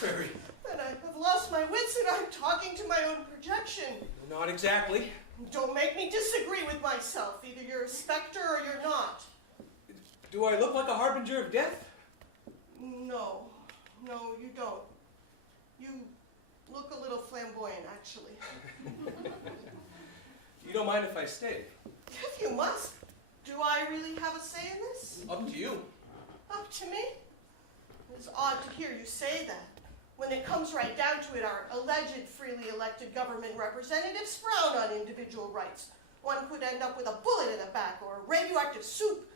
contrary. Then I've lost my wits and I'm talking to my own projection. Not exactly. Don't make me disagree with myself. Either you're a specter or you're not. Do I look like a harbinger of death? No, you don't. You look a little flamboyant, actually. You don't mind if I stay? If you must. Do I really have a say in this? Up to you. Up to me? It's odd to hear you say that. When it comes right down to it, our alleged freely elected government representatives frown on individual rights. One could end up with a bullet in the back or radioactive soup.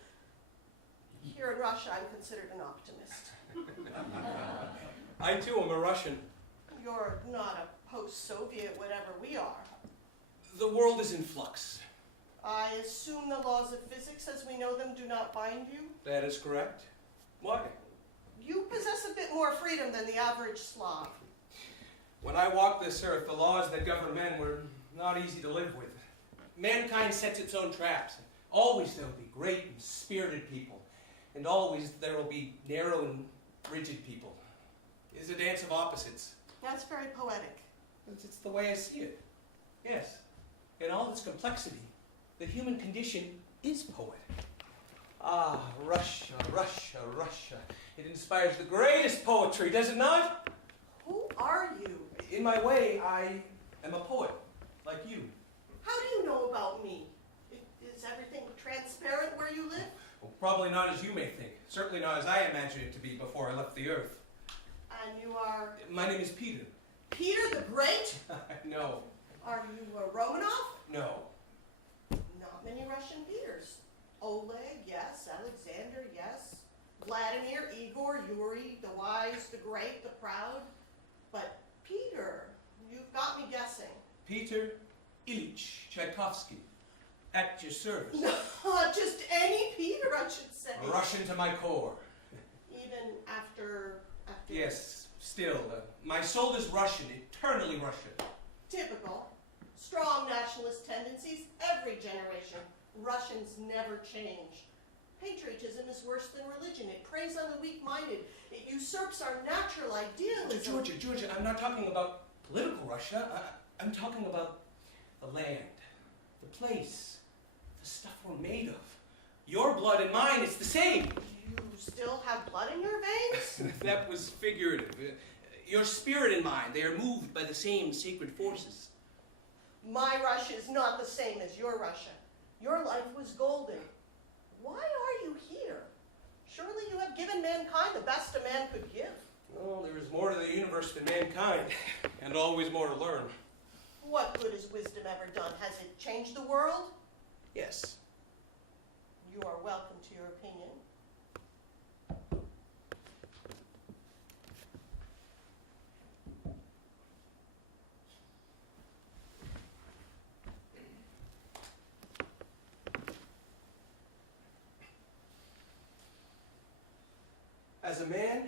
Here in Russia, I'm considered an optimist. I too am a Russian. You're not a post-Soviet whatever we are. The world is in flux. I assume the laws of physics as we know them do not bind you? That is correct. Why? You possess a bit more freedom than the average Slav. When I walked this earth, the laws that govern men were not easy to live with. Mankind sets its own traps. Always there will be great and spirited people, and always there will be narrow and rigid people. It is a dance of opposites. That's very poetic. It's the way I see it. Yes. In all its complexity, the human condition is poetic. Ah, Russia, Russia, Russia. It inspires the greatest poetry, does it not? Who are you? In my way, I am a poet, like you. How do you know about me? Is everything transparent where you live? Well, probably not as you may think. Certainly not as I imagined it to be before I left the earth. And you are? My name is Peter. Peter the Great? No. Are you a Romanov? No. Not many Russian Peters. Oleg, yes. Alexander, yes. Vladimir, Igor, Yuri, the wise, the great, the proud. But Peter, you've got me guessing. Peter Ilyich Tchaikovsky, at your service. Not just any Peter, I should say. A Russian to my core. Even after... Yes, still. My soul is Russian, eternally Russian. Typical. Strong nationalist tendencies, every generation. Russians never change. Patriotism is worse than religion. It preys on the weak-minded. It usurps our natural idealism. Georgia, I'm not talking about political Russia. I'm talking about the land, the place, the stuff we're made of. Your blood and mine, it's the same. You still have blood in your veins? That was figurative. Your spirit and mine, they are moved by the same sacred forces. My Russia is not the same as your Russia. Your life was golden. Why are you here? Surely you have given mankind the best a man could give. Well, there is more to the universe than mankind, and always more to learn. What good has wisdom ever done? Has it changed the world? Yes. You are welcome to your opinion. As a man,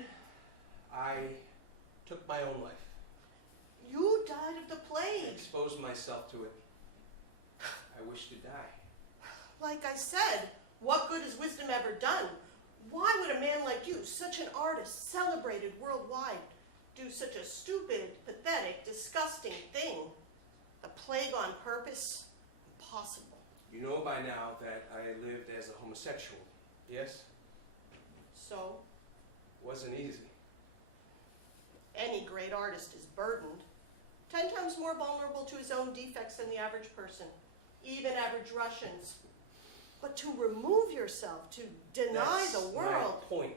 I took my own life. You died of the I plague. exposed myself to it. I wish to die. Like I said, what good has wisdom ever done? Why would a man like you, such an artist, celebrated worldwide, do such a stupid, pathetic, disgusting thing? The plague on purpose? Impossible. You know by now that I lived as a homosexual, yes? So? Wasn't easy. Any great artist is burdened. 10 times more vulnerable to his own defects than the average person, even average Russians. But to remove yourself, to deny That's the world. my point.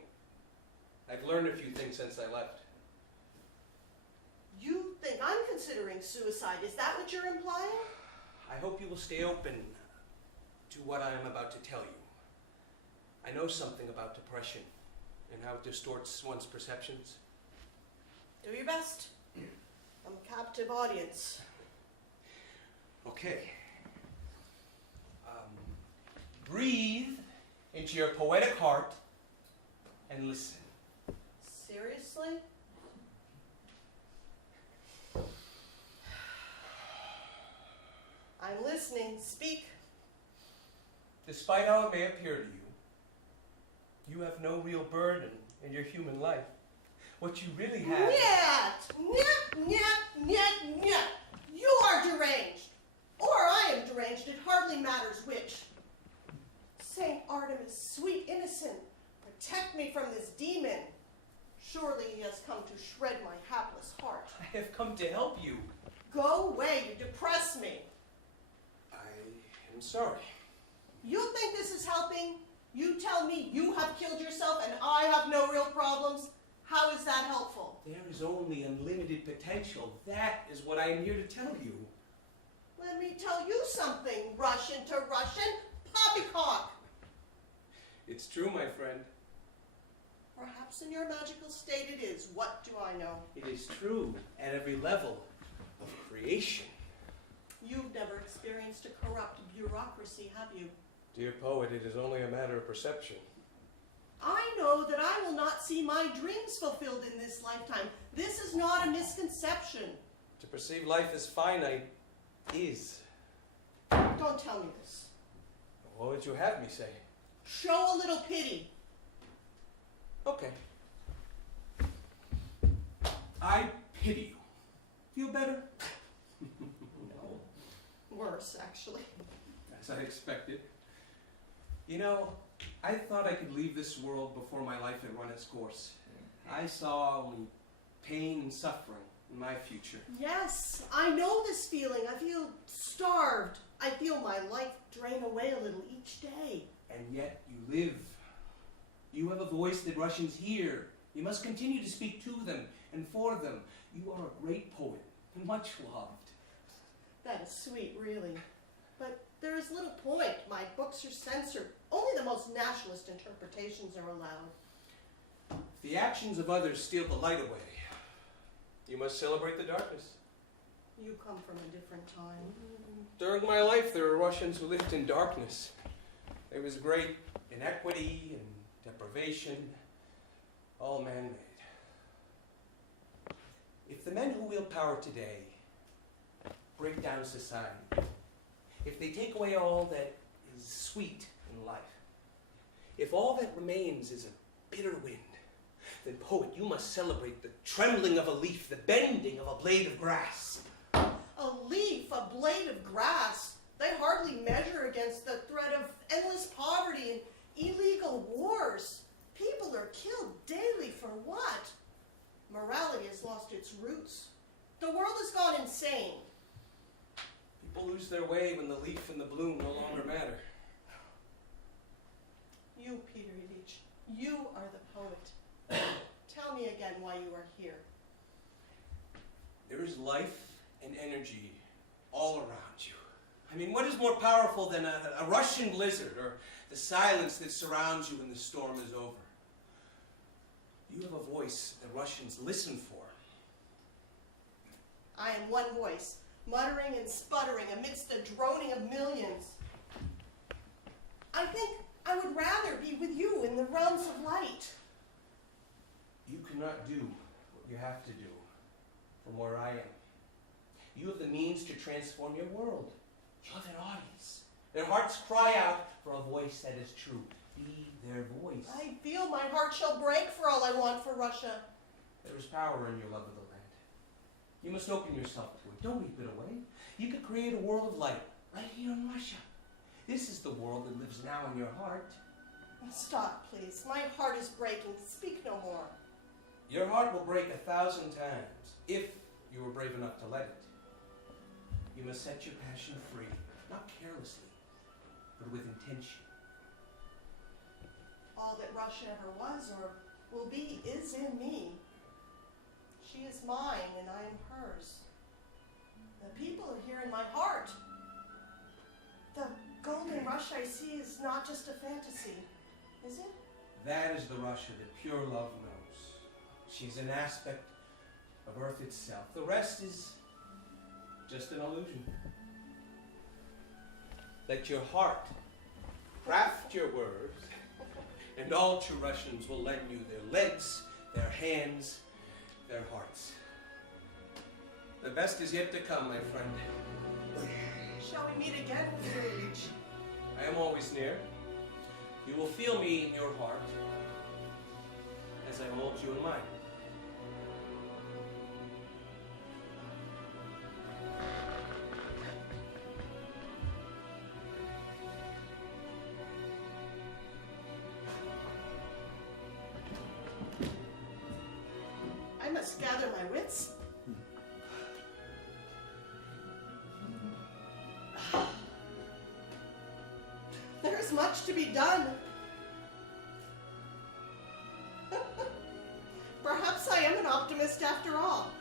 I've learned a few things since I left. You think I'm considering suicide? Is that what you're implying? I hope you will stay open to what I am about to tell you. I know something about depression and how it distorts one's perceptions. Do your best. I'm a captive audience. Okay. Breathe into your poetic heart and listen. Seriously? I'm listening. Speak. Despite how it may appear to you, you have no real burden in your human life. What you really have... Nyet! Nyet, nyet, nyet, nyet! You are deranged! Or I am deranged, it hardly matters which. Saint Artemis, sweet innocent, protect me from this demon. Surely he has come to shred my hapless heart. I have come to help you. Go away, you depress me. I am sorry. You think this is helping? You tell me you have killed yourself and I have no real problems? How is that helpful? There is only unlimited potential. That is what I am here to tell you. Let me tell you something, Russian to Russian, poppycock. It's true, my friend. Perhaps in your magical state it is. What do I know? It is true at every level of creation. You've never experienced a corrupt bureaucracy, have you? Dear poet, it is only a matter of perception. I know that I will not see my dreams fulfilled in this lifetime. This is not a misconception. To perceive life as finite is. Don't tell me this. What would you have me say? Show a little pity. Okay. I pity you. Feel better? No. Worse, actually. As I expected. You know, I thought I could leave this world before my life had run its course. I saw only pain and suffering in my future. Yes, I know this feeling. I feel starved. I feel my life drain away a little each day. And yet you live. You have a voice that Russians hear. You must continue to speak to them and for them. You are a great poet, and much loved. That is sweet, really. But there is little point. My books are censored. Only the most nationalist interpretations are allowed. If the actions of others steal the light away, you must celebrate the darkness. You come from a different time. During my life, there were Russians who lived in darkness. There was great inequity and deprivation, all man-made. If the men who wield power today break down society, if they take away all that is sweet in life, if all that remains is a bitter wind, then poet, you must celebrate the trembling of a leaf, the bending of a blade of grass. A leaf, a blade of grass. They hardly measure against the threat of endless poverty and illegal wars. People are killed daily for what? Morality has lost its roots. The world has gone insane. People lose their way when the leaf and the bloom no longer matter. You, Peter Ilyich, you are the poet. Tell me again why you are here. There is life and energy all around you. I mean, what is more powerful than a Russian blizzard or the silence that surrounds you when the storm is over? You have a voice that Russians listen for. I am one voice, muttering and sputtering amidst the droning of millions. I think I would rather be with you in the realms of light. You cannot do what you have to do from where I am. You have the means to transform your world. You have an audience. Their hearts cry out for a voice that is true. Be their voice. I feel my heart shall break for all I want for Russia. There is power in your love of the land. You must open yourself to it. Don't weep it away. You could create a world of light right here in Russia. This is the world that lives now in your heart. Stop, please. My heart is breaking. Speak no more. Your heart will break 1,000 times if you are brave enough to let it. You must set your passion free, not carelessly, but with intention. All that Russia ever was or will be is in me. She is mine and I am hers. The people are here in my heart. The golden Russia I see is not just a fantasy, is it? That is the Russia that pure love knows. She's an aspect of Earth itself. The rest is just an illusion. Let your heart craft your words, and all true Russians will lend you their legs, their hands, their hearts. The best is yet to come, my friend. Shall we meet again, Peter Ilyich? I am always near. You will feel me in your heart as I hold you in mine. just gather my wits. There's much to be done. Perhaps I am an optimist after all.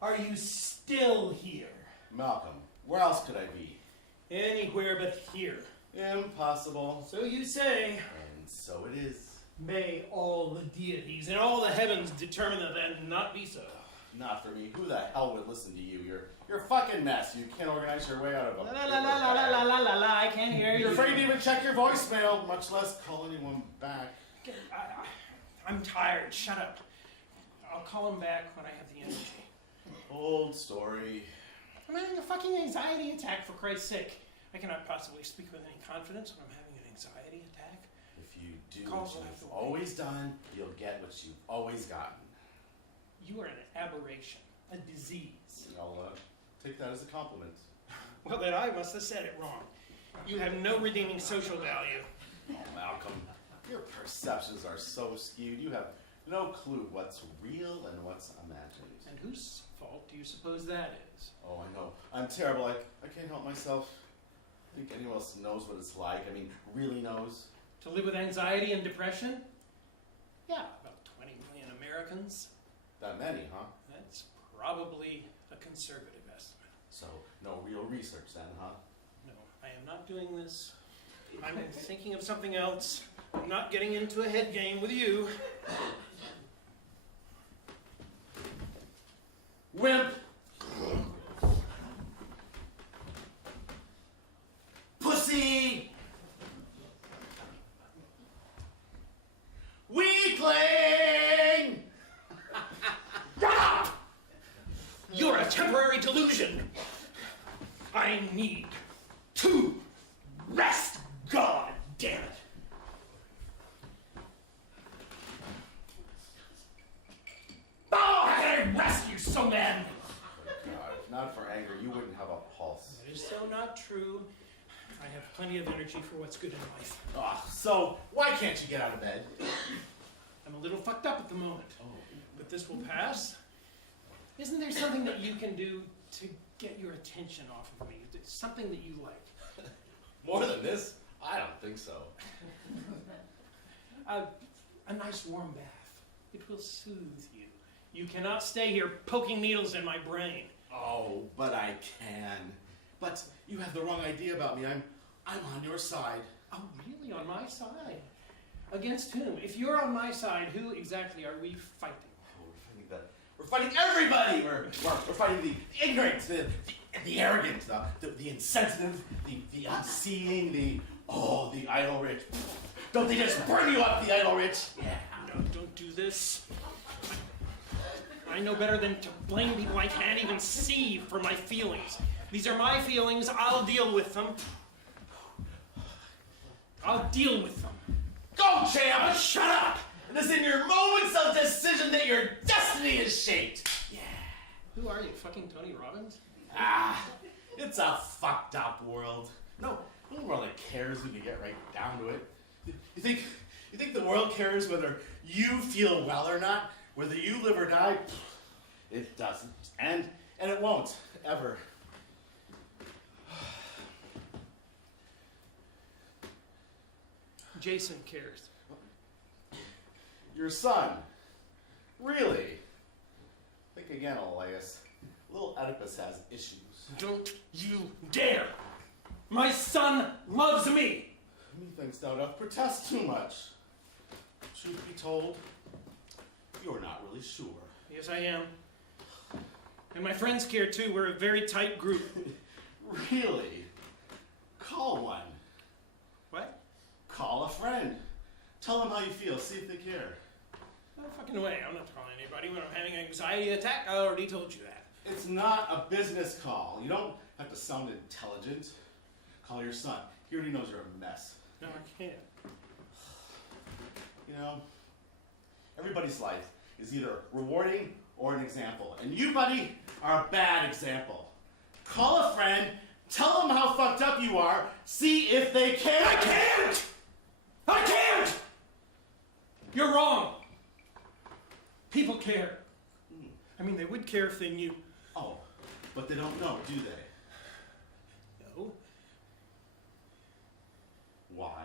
Are you still here? Malcolm, where else could I be? Anywhere but here. Impossible. So you say. And so it is. May all the deities and all the heavens determine that that not be so. Not for me. Who the hell would listen to you? You're a fucking mess. You can't organize your way out of a... La la la la la la la la la, I can't hear you. You're afraid to even check your voicemail, much less call anyone back. I'm tired. Shut up. I'll call him back when I have the energy. Old story. I'm having a fucking anxiety attack, for Christ's sake. I cannot possibly speak with any confidence when I'm having an anxiety attack. If you do Calls what will have you've to wait. always done, you'll get what you've always gotten. You are an aberration, a disease. I'll take that as a compliment. Well, then I must have said it wrong. You have no redeeming social value. Oh, Malcolm, your perceptions are so skewed. You have no clue what's real and what's imagined. And whose fault do you suppose that is? Oh, I know. I'm terrible. I can't help myself. I think anyone else knows what it's like. I mean, really knows. To live with anxiety and depression? Yeah, about 20 million Americans. That many, huh? That's probably a conservative estimate. So, no real research then, huh? No, I am not doing this. I'm thinking of something else. I'm not getting into a head game with you. Wimp! Pussy! Weakling! You're a temporary delusion. I need to rest. God damn it. Oh, how can I rest you so mad? God, if not for anger, you wouldn't have a pulse. That is so not true. I have plenty of energy for what's good in life. So, why can't you get out of bed? I'm a little fucked up at the moment, but this will pass. Isn't there something that you can do to get your attention off of me? Something that you like? More than this? I don't think so. A nice warm bath. It will soothe you. You cannot stay here poking needles in my brain. Oh, but I can. But you have the wrong idea about me. I'm on your side. Oh, really? On my side? Against whom? If you're on my side, who exactly are we fighting? Oh, we're fighting everybody. We're fighting the ignorant, the arrogant, the insensitive, the unseeing, the idle rich. Don't they just burn you up, the idle rich? Yeah. No, don't do this. I know better than to blame people I can't even see for my feelings. These are my feelings. I'll deal with them. I'll deal with them. Go, champ! Shut up! It is in your moments of decision that your destiny is shaped. Yeah. Who are you, fucking Tony Robbins? It's a fucked up world. No one really cares when you get right down to it. You think the world cares whether you feel well or not? Whether you live or die? It doesn't. And it won't, ever. Jason cares. Your son? Really? Think again, Elias. Little Oedipus has issues. Don't you dare! My son loves me! Methinks thou doth protest too much. Truth be told, you're not really really sure. Yes, I am. And my friends care too. We're a very tight group. Really? Call one. What? Call a friend. Tell them how you feel. See if they care. No fucking way. I'm not calling anybody when I'm having an anxiety attack. I already told you that. It's not a business call. You don't have to sound intelligent. Call your son. He already knows you're a mess. No, I can't. You know, everybody's life is either rewarding or an example. And you, buddy, are a bad example. Call a friend, tell them how fucked up you are, see if they care. I can't! I can't! You're wrong. People care. I mean, they would care if they knew. Oh, but they don't know, do they? No. Why?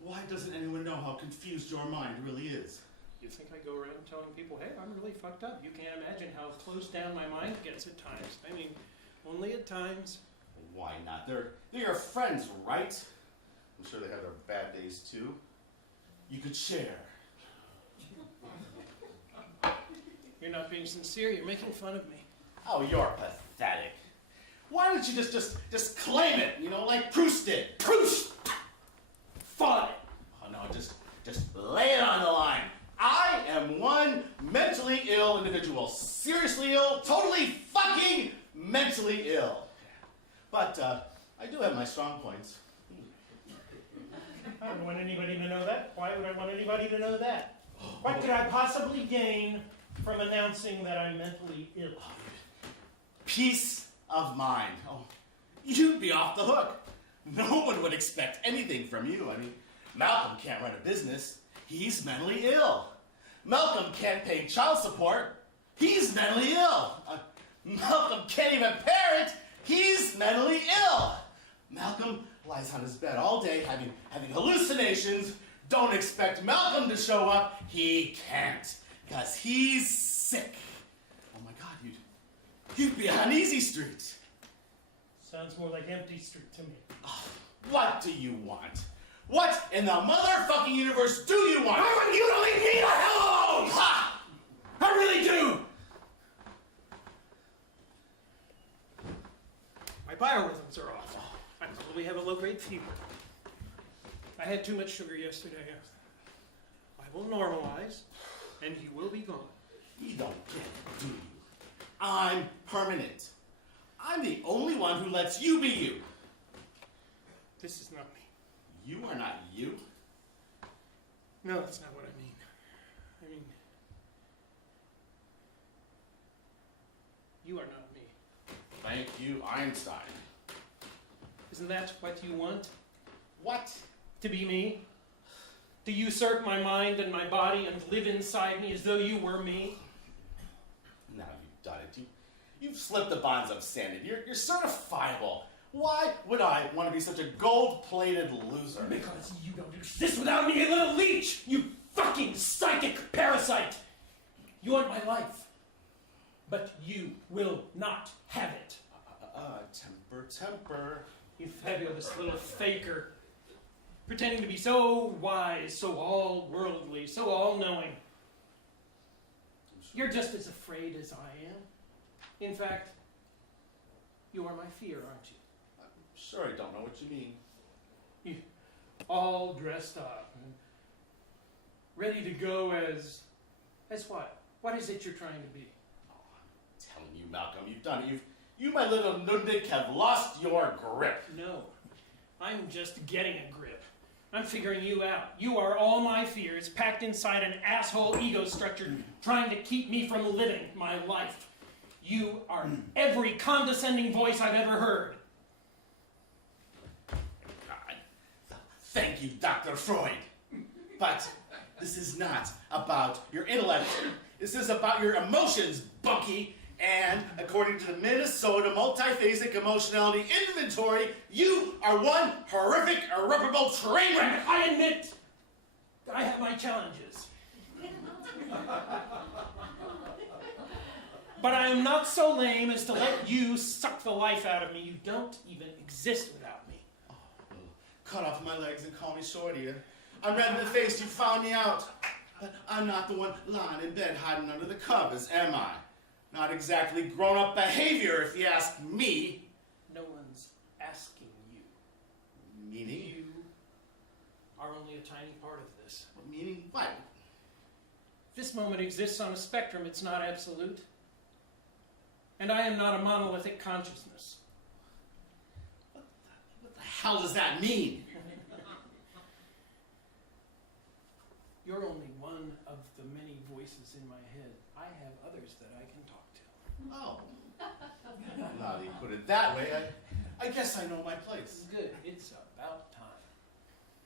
Why doesn't anyone know how confused your mind really is? You think I go around telling people, hey, I'm really fucked up. You can't imagine how close down my mind gets at times. I mean, only at times. Why not? They're your friends, right? I'm sure they have their bad days too. You could share. You're not being sincere. You're making fun of me. Oh, you're pathetic. Why don't you just claim it, you know, like Proust did? Proust! Fine. Oh no, just lay it on the line. I am one mentally ill individual. Seriously ill, totally fucking mentally ill. But I do have my strong points. I don't want anybody to know that. Why would I want anybody to know that? What could I possibly gain from announcing that I'm mentally ill? Peace of mind. Oh, you'd be off the hook. No one would expect anything from you. I mean, Malcolm can't run a business. He's mentally ill. Malcolm can't pay child support. He's mentally ill. Malcolm can't even parent. He's mentally ill. Malcolm lies on his bed all day having hallucinations. Don't expect Malcolm to show up. He can't, because he's sick. Oh my God, you'd be on Easy Street. Sounds more like Empty Street to me. Oh, what do you want? What in the motherfucking universe do you want? I want you to leave me the hell alone! Ha! I really do! My biorhythms are off. I probably have a low-grade fever. I had too much sugar yesterday. I will normalize, and you will be gone. You don't get it, do you? I'm permanent. I'm the only one who lets you be you. This is not me. You are not you. No, that's not what I mean. I mean, you are not me. Thank you, Einstein. Isn't that what you want? What? To be me? To usurp my mind and my body and live inside me as though you were me? Now you've done it. You've slipped the bonds of sanity. You're certifiable. Why would I want to be such a gold-plated loser? Because you don't exist without me, you little leech! You fucking psychic parasite! You want my life, but you will not have it. Temper. You fabulous little faker. Pretending to be so wise, so all-worldly, so all-knowing. You're just as afraid as I am. In fact, you are my fear, aren't you? I'm sure I don't know what you mean. You all dressed up and ready to go as what? What is it you're trying to be? Oh, I'm telling you, Malcolm, you've done it. You, my little nudnik, have lost your grip. No, I'm just getting a grip. I'm figuring you out. You are all my fears packed inside an asshole ego structure trying to keep me from living my life. You are every condescending voice I've ever heard. God. Thank you, Dr. Freud. But this is not about your intellect. This is about your emotions, Bunky. And according to the Minnesota Multiphasic Emotionality Inventory, you are one horrific, irreparable train wreck. I admit that I have my challenges. But I am not so lame as to let you suck the life out of me. You don't even exist without me. Oh, well, cut off my legs and call me Shorty. I'm red in the face. You found me out. But I'm not the one lying in bed hiding under the covers, am I? Not exactly grown-up behavior, if you ask me. No one's asking you. Meaning? You are only a tiny part of this. Meaning what? This moment exists on a spectrum. It's not absolute. And I am not a monolithic consciousness. What the hell does that mean? You're only one of the many voices in my head. I have others that I can talk to. Oh. Now that you put it that way, I guess I know my place. Good. It's about time.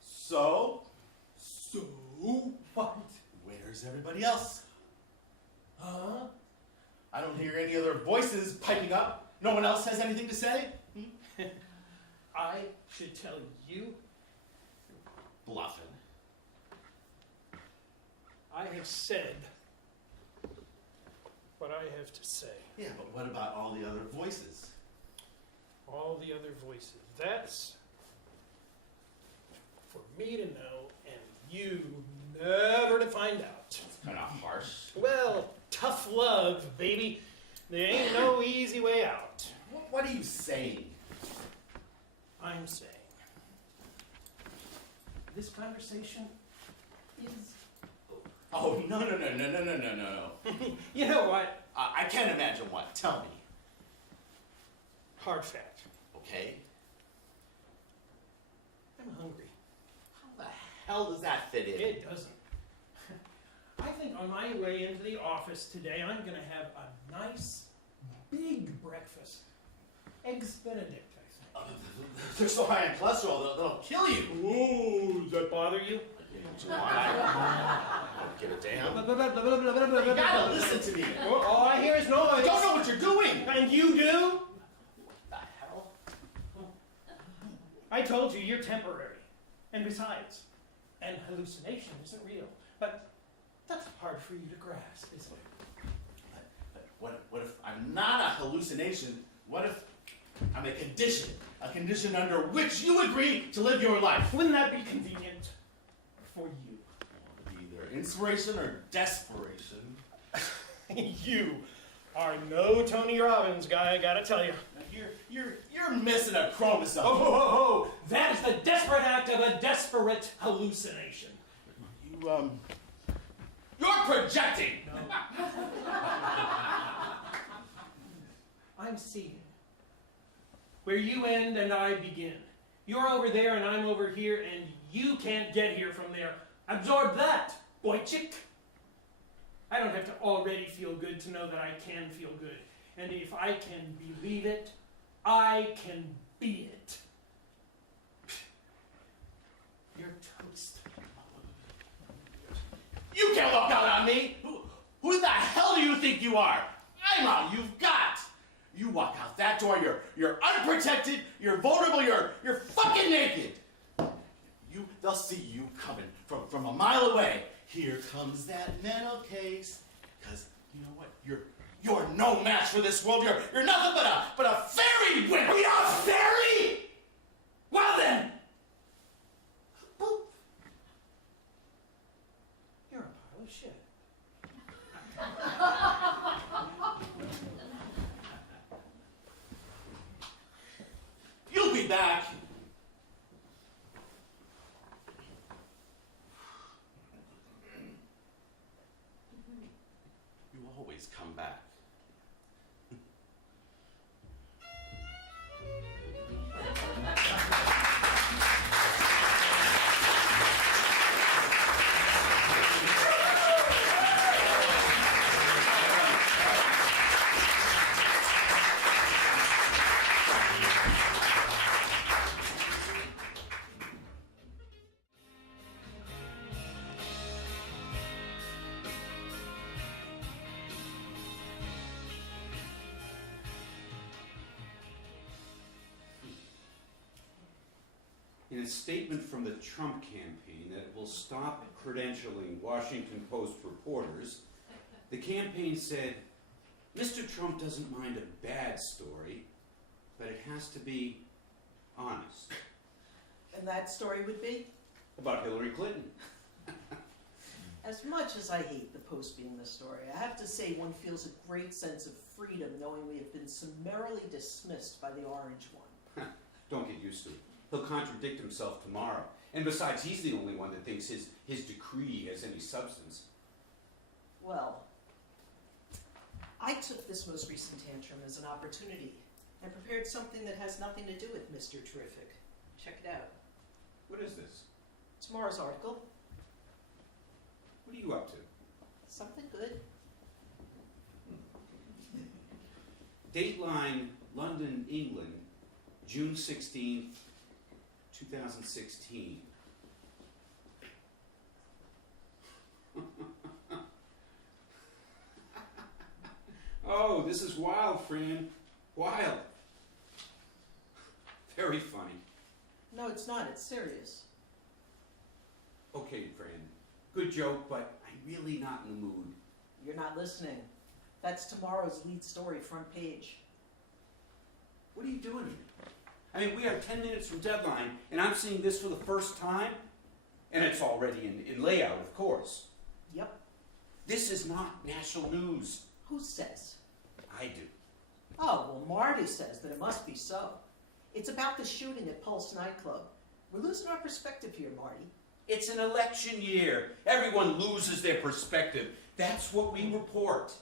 So what? where's everybody else? Huh? I don't hear any other voices piping up. No one else has anything to say? I should tell you. Bluffing. I have said what I have to say. Yeah, but what about all the other voices? All the other voices. That's for me to know and you never to find out. It's kind of harsh. Well, tough love, baby. There ain't no easy way out. What are you saying? I'm saying this conversation is Oh, no. you know what? I can't imagine what. Tell me. Hard fact. Okay? I'm hungry. How the hell does that fit in? It doesn't. I think on my way into the office today, I'm going to have a nice, big breakfast. Eggs Benedict, I think. They're so high in cholesterol, they'll kill you. Ooh, does that bother you? I don't give a damn. You gotta listen to me. All I hear is noise. I don't know what you're doing. And you do? What the hell? I told you, you're temporary. And besides, an hallucination isn't real. But that's hard for you to grasp, isn't it? But what if I'm not a hallucination? What if I'm a condition under which you agree to live your life? Wouldn't that be convenient for you? Either inspiration or desperation. You are no Tony Robbins guy, I gotta tell you. You're missing a chromosome. Oh! That is the desperate act of a desperate hallucination. You're projecting. No. I'm seeing where you end and I begin. You're over there and I'm over here, and you can't get here from there. Absorb that, boy chick. I don't have to already feel good to know that I can feel good. And if I can believe it, I can be it. You're toast. You can't walk out on me. Who the hell do you think you are? I'm all you've got. You walk out that door, you're unprotected, you're vulnerable, you're fucking naked. They'll see you coming from a mile away. Here comes that mental case. Because you know what? You're no match for this world. You're nothing but a fairy wimp. Are you a fairy? Well then. Boop. You're a pile of shit. You'll be back. You always come back. In a statement from the Trump campaign that it will stop credentialing Washington Post reporters, the campaign said, Mr. Trump doesn't mind a bad story, but it has to be honest. And that story would be? About Hillary Clinton. As much as I hate the Post being the story, I have to say one feels a great sense of freedom knowing we have been summarily dismissed by the Orange one. Don't get used to it. He'll contradict himself tomorrow. And besides, he's the only one that thinks his decree has any substance. Well, I took this most recent tantrum as an opportunity and prepared something that has nothing to do with Mr. Terrific. Check it out. What is this? Tomorrow's article. What are you up to? Something good. Dateline, London, England, June 16th, 2016. Oh, this is wild, Fran. Wild. Very funny. No, it's not. It's serious. Okay, Fran. Good joke, but I'm really not in the mood. You're not listening. That's tomorrow's lead story, front page. What are you doing here? I mean, we are 10 minutes from deadline, and I'm seeing this for the first time? And it's already in layout, of course. Yep. This is not national news. Who says? I do. Oh, well, Marty says that it must be so. It's about the shooting at Pulse nightclub. We're losing our perspective here, Marty. It's an election year. Everyone loses their perspective. That's what we report.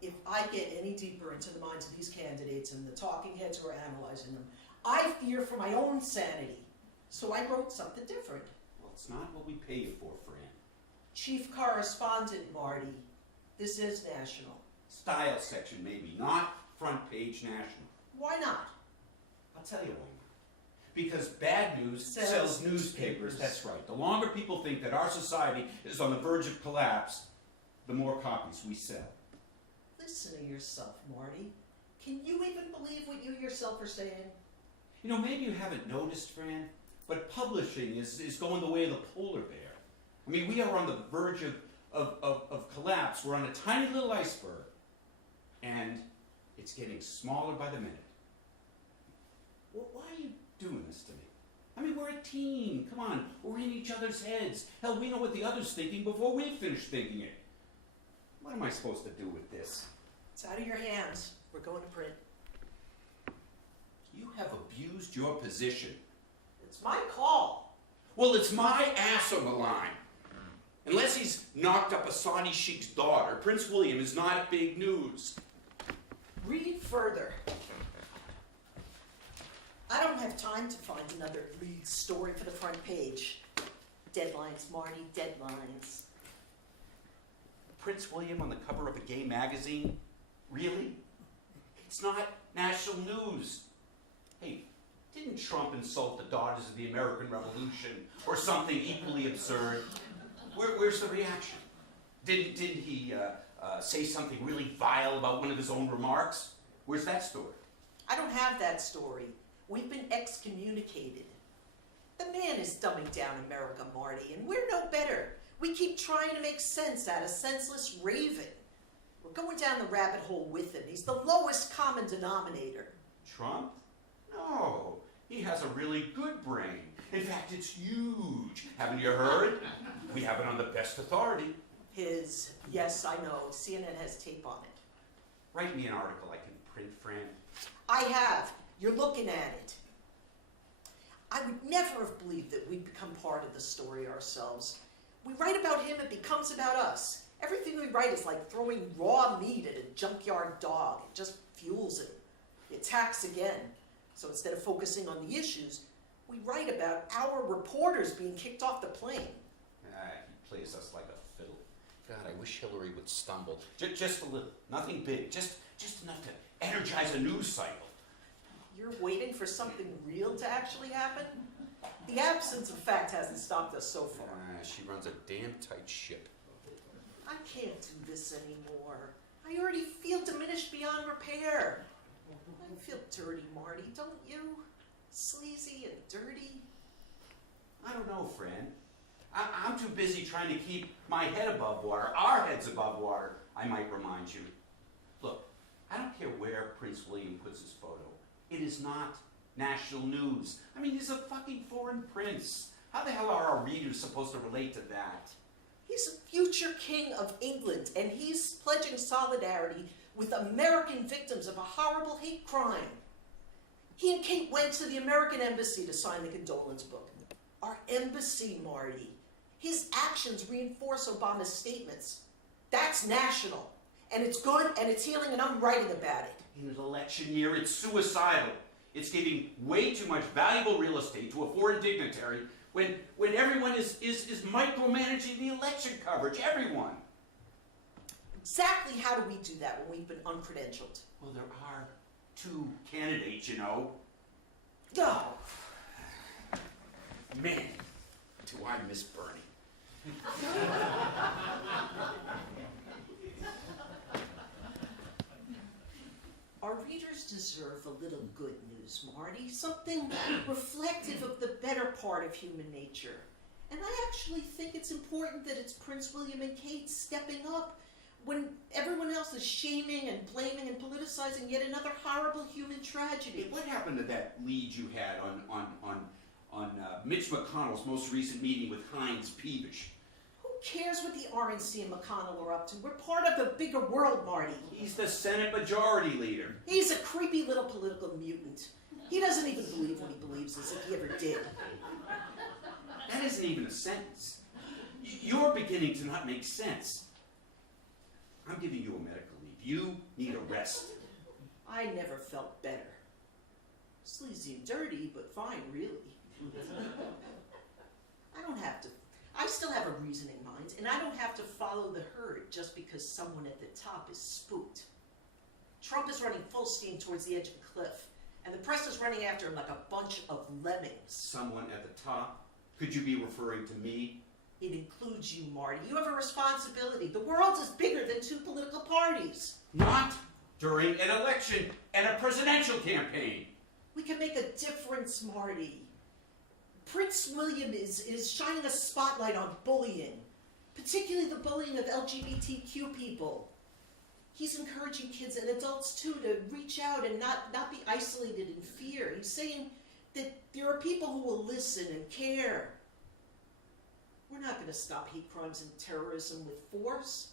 If I get any deeper into the minds of these candidates and the talking heads who are analyzing them, I fear for my own sanity. So I wrote something different. Well, it's not what we pay you for, Fran. Chief correspondent, Marty. This is national. Style section, maybe, not front page national. Why not? I'll tell you why not. Because bad news Sells sells newspapers. That's right. The longer people think that our society is on the verge of collapse, the more copies we sell. Listen to yourself, Marty. Can you even believe what you yourself are saying? You know, maybe you haven't noticed, Fran, but publishing is going the way of the polar bear. I mean, we are on the verge of collapse. We're on a tiny little iceberg, and it's getting smaller by the minute. Well, why are you doing this to me? I mean, we're a team. Come on, we're in each other's heads. Hell, we know what the other's thinking before we finish thinking it. What am I supposed to do with this? It's out of your hands. We're going to print. You have abused your position. It's my call. Well, it's my ass on the line. Unless he's knocked up a Saudi sheik's daughter, Prince William is not big news. Read further. I don't have time to find another lead story for the front page. Deadlines, Marty, deadlines. Prince William on the cover of a gay magazine? Really? It's not national news. Hey, didn't Trump insult the daughters of the American Revolution or something equally absurd? Where's the reaction? Didn't he say something really vile about one of his own remarks? Where's that story? I don't have that story. We've been excommunicated. The man is dumbing down America, Marty, and we're no better. We keep trying to make sense out of senseless raving. We're going down the rabbit hole with him. He's the lowest common denominator. Trump? No, he has a really good brain. In fact, it's huge. Haven't you heard? We have it on the best authority. Yes, I know. CNN has tape on it. Write me an article I can print, Fran. I have. You're looking at it. I would never have believed that we'd become part of the story ourselves. We write about him, it becomes about us. Everything we write is like throwing raw meat at a junkyard dog. It just fuels him. He attacks again. So instead of focusing on the issues, we write about our reporters being kicked off the plane. He plays us like a fiddle. God, I wish Hillary would stumble. Just a little. Nothing big. Just enough to energize a news cycle. You're waiting for something real to actually happen? The absence of fact hasn't stopped us so far. She runs a damn tight ship. I can't do this anymore. I already feel diminished beyond repair. I feel dirty, Marty, don't you? Sleazy and dirty. I don't know, Fran. I'm too busy trying to keep my head above water, our heads above water, I might remind you. Look, I don't care where Prince William puts his photo. It is not national news. I mean, he's a fucking foreign prince. How the hell are our readers supposed to relate to that? He's a future king of England, and he's pledging solidarity with American victims of a horrible hate crime. He and Kate went to the American embassy to sign the condolence book. Our embassy, Marty. His actions reinforce Obama's statements. That's national, and it's good, and it's healing, and I'm writing about it. In an election year, it's suicidal. It's giving way too much valuable real estate to a foreign dignitary when everyone is micromanaging the election coverage. Everyone. Exactly how do we do that when we've been uncredentialed? Well, there are two candidates, you know. Oh, Man, do I miss Bernie. our readers deserve a little good news, Marty. Something reflective of the better part of human nature. And I actually think it's important that it's Prince William and Kate stepping up when everyone else is shaming and blaming and politicizing yet another horrible human tragedy. What happened to that lead you had on Mitch McConnell's most recent meeting with Heinz Peevish? Who cares what the RNC and McConnell are up to? We're part of a bigger world, Marty. He's the Senate Majority Leader. He's a creepy little political mutant. He doesn't even believe what he believes as if he ever did. That isn't even a sentence. You're beginning to not make sense. I'm giving you a medical leave. You need a rest. I never felt better. Sleazy and dirty, but fine, really. I still have a reasoning mind, and I don't have to follow the herd just because someone at the top is spooked. Trump is running full steam towards the edge of the cliff, and the press is running after him like a bunch of lemmings. Someone at the top? Could you be referring to me? It includes you, Marty. You have a responsibility. The world is bigger than two political parties. Not during an election and a presidential campaign. We can make a difference, Marty. Prince William is shining a spotlight on bullying, particularly the bullying of LGBTQ people. He's encouraging kids and adults, too, to reach out and not be isolated in fear. He's saying that there are people who will listen and care. We're not going to stop hate crimes and terrorism with force.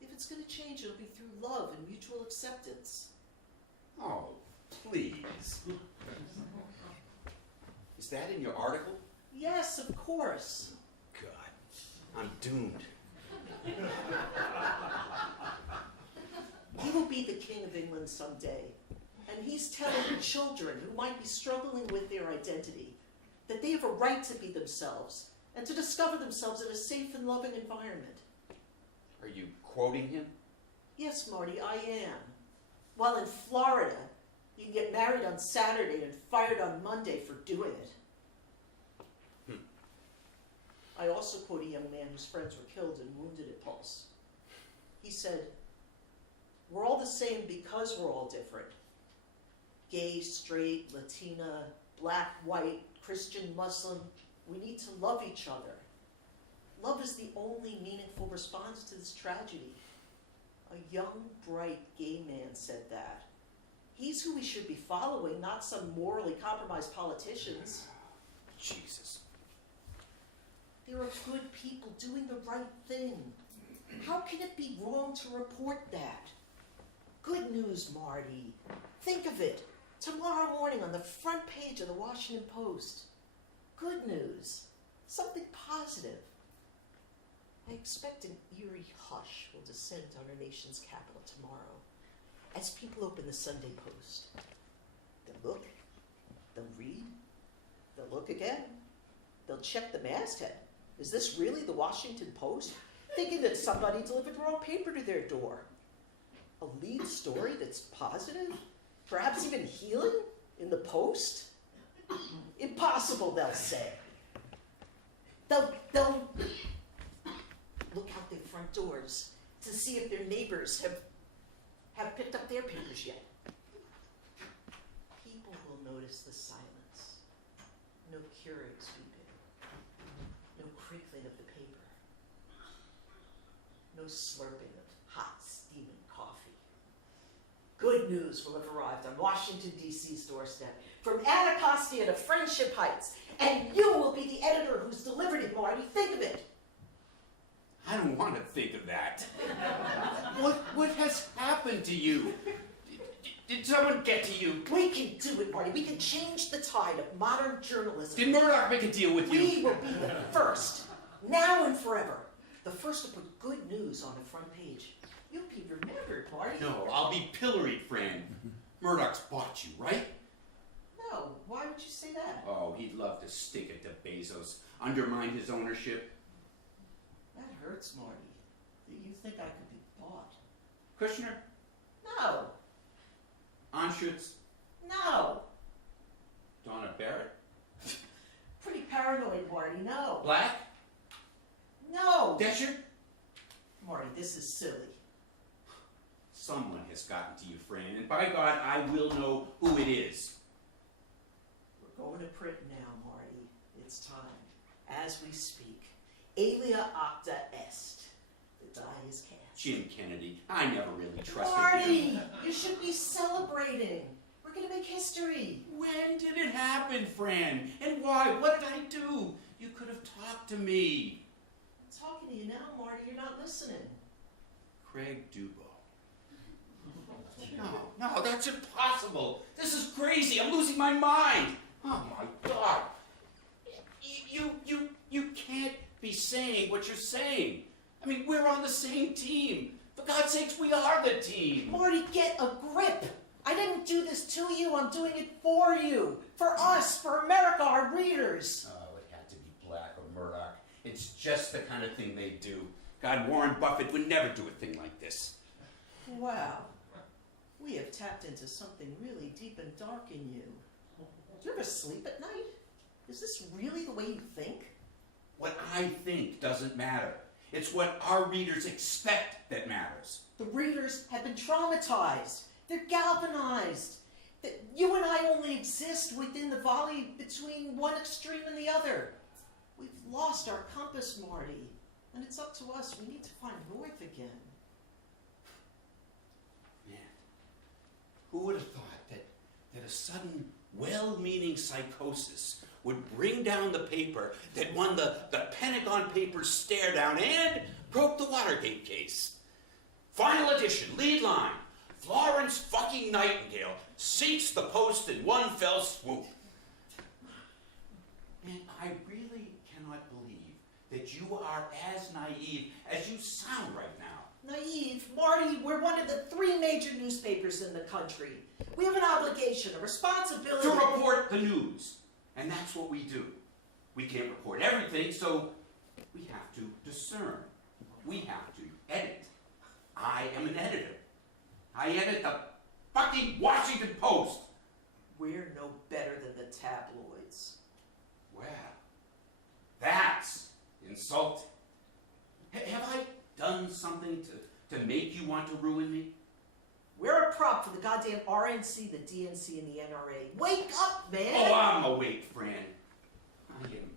If it's going to change, it'll be through love and mutual acceptance. Oh, please. Is that in your article? Yes, of course. God, I'm doomed. He will be the King of England someday. And he's telling children who might be struggling with their identity that they have a right to be themselves and to discover themselves in a safe and loving environment. Are you quoting him? Yes, Marty, I am. While in Florida, you can get married on Saturday and fired on Monday for doing it. I also quote a young man whose friends were killed and wounded at Pulse. He said, "We're all the same because we're all different. Gay, straight, Latina, black, white, Christian, Muslim, we need to love each other. Love is the only meaningful response to this tragedy." A young, bright gay man said that. He's who we should be following, not some morally compromised politicians. Jesus. There are good people doing the right thing. How can it be wrong to report that? Good news, Marty. Think of it. Tomorrow morning on the front page of the Washington Post. Good news. Something positive. I expect an eerie hush will descend on our nation's capital tomorrow as people open the Sunday Post. They'll look, they'll read, they'll look again, they'll check the masthead. Is this really the Washington Post? Thinking that somebody delivered the wrong paper to their door. A lead story that's positive, perhaps even healing in the Post? Impossible, they'll say. They'll look out their front doors to see if their neighbors have picked up their papers yet. People will notice the silence. No Keurig sweeping. No crinkling of the paper. No slurping of hot, steaming coffee. Good news will have arrived on Washington, D.C.'s doorstep. From Anacostia to Friendship Heights. And you will be the editor who's delivered it, Marty. Think of it. I don't want to think of that. What has happened to you? Did someone get to you? We can do it, Marty. We can change the tide of modern journalism. Did Murdoch make a deal with you? We will be the first, now and forever, the first to put good news on the front page. You'll be remembered, Marty. No, I'll be pilloried, friend. Murdoch's bought you, right? No, why would you say that? Oh, he'd love to stick it to Bezos, undermine his ownership. That hurts, Marty. You think I could be bought? Kushner? No, Anschutz? no. Donna Barrett? Pretty paranoid, Marty, no. Black? No. Desher? Marty, this is silly. Someone has gotten to you, friend, and by God, I will know who it is. We're going to print now, Marty. It's time. As we speak. Alia acta est. The die is cast. Jim Kennedy. I never really trusted Marty, him. you should be celebrating. We're going to make history. When did it happen, friend? And why? What did I do? You could have talked to me. I'm talking to you now, Marty. You're not listening. Craig Dubo. No, that's impossible. This is crazy. I'm losing my mind. Oh my God. You can't be saying what you're saying. I mean, we're on the same team. For God's sakes, we are the team. Marty, get a grip. I didn't do this to you. I'm doing it for you. For us. For America, our readers. Oh, it had to be Black or Murdoch. It's just the kind of thing they do. God, Warren Buffett would never do a thing like this. Wow. We have tapped into something really deep and dark in you. Do you ever sleep at night? Is this really the way you think? What I think doesn't matter. It's what our readers expect that matters. The readers have been traumatized. They're galvanized. That you and I only exist within the volley between one extreme and the other. We've lost our compass, Marty. And it's up to us. We need to find north again. Man, who would have thought that a sudden, well-meaning psychosis would bring down the paper that won the Pentagon Papers stare down and broke the Watergate case? Final edition, lead line. Florence fucking Nightingale seats the Post in one fell swoop. Man, I really cannot believe that you are as naive as you sound right now. Naive? Marty, we're one of the 3 major newspapers in the country. We have an obligation, a responsibility. To report the news. And that's what we do. We can't report everything, so we have to discern. We have to edit. I am an editor. I edit the fucking Washington Post. We're no better than the tabloids. Well, that's insulting. Have I done something to make you want to ruin me? We're a prop for the goddamn RNC, the DNC, and the NRA. Wake up, man! Oh, I'm awake, friend. I am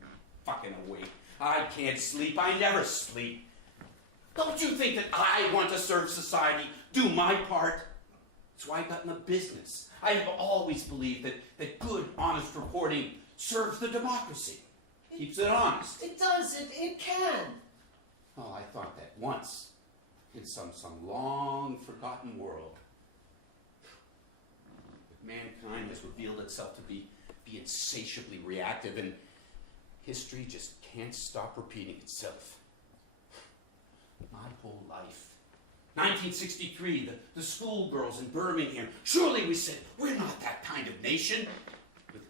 fucking awake. I can't sleep. I never sleep. Don't you think that I want to serve society, do my part? That's why I got in the business. I have always believed that good, honest reporting serves the democracy. Keeps it honest. It does. It can. Oh, I thought that once in some long forgotten world. But mankind has revealed itself to be insatiably reactive, and history just can't stop repeating itself. My whole life. 1963, the schoolgirls in Birmingham. Surely we said, we're not that kind of nation.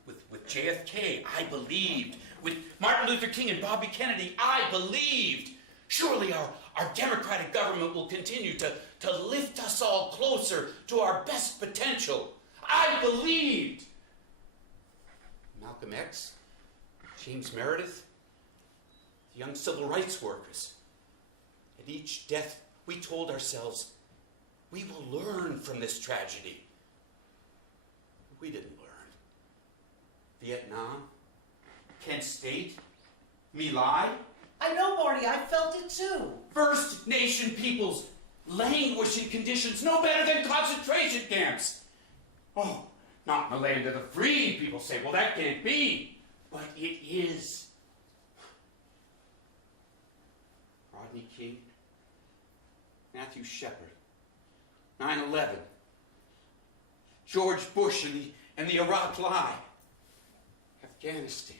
With JFK, I believed. With Martin Luther King and Bobby Kennedy, I believed. Surely our democratic government will continue to lift us all closer to our best potential. I believed. Malcolm X, James Meredith, the young civil rights workers. At each death, we told ourselves, we will learn from this tragedy. We didn't learn. Vietnam, Kent State, My Lai. I know, Marty. I felt it too. First Nation peoples languish in conditions no better than concentration camps. Oh, not in the land of the free, people say. Well, that can't be. But it is. Rodney King, Matthew Shepard, 9/11, George Bush and the Iraq lie, Afghanistan,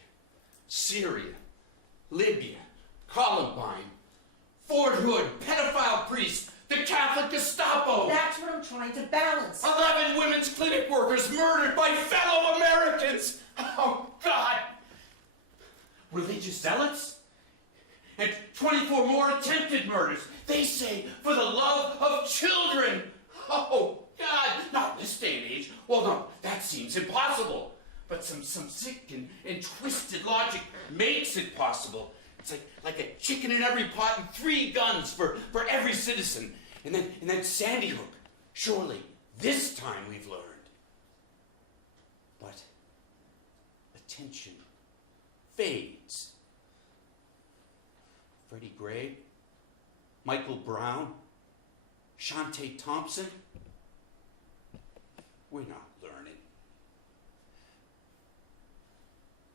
Syria, Libya, Columbine, Fort Hood, pedophile priests, the Catholic Gestapo. That's what I'm trying to balance. 11 women's clinic workers murdered by fellow Americans. Oh, God. Religious zealots? And 24 more attempted murders. They say for the love of children. Oh, God. Not in this day and age. Well, no, that seems impossible. But some sick and twisted logic makes it possible. It's like a chicken in every pot and 3 guns for every citizen. And then Sandy Hook. Surely this time we've learned. But attention fades. Freddie Gray, Michael Brown, Shantae Thompson. We're not learning.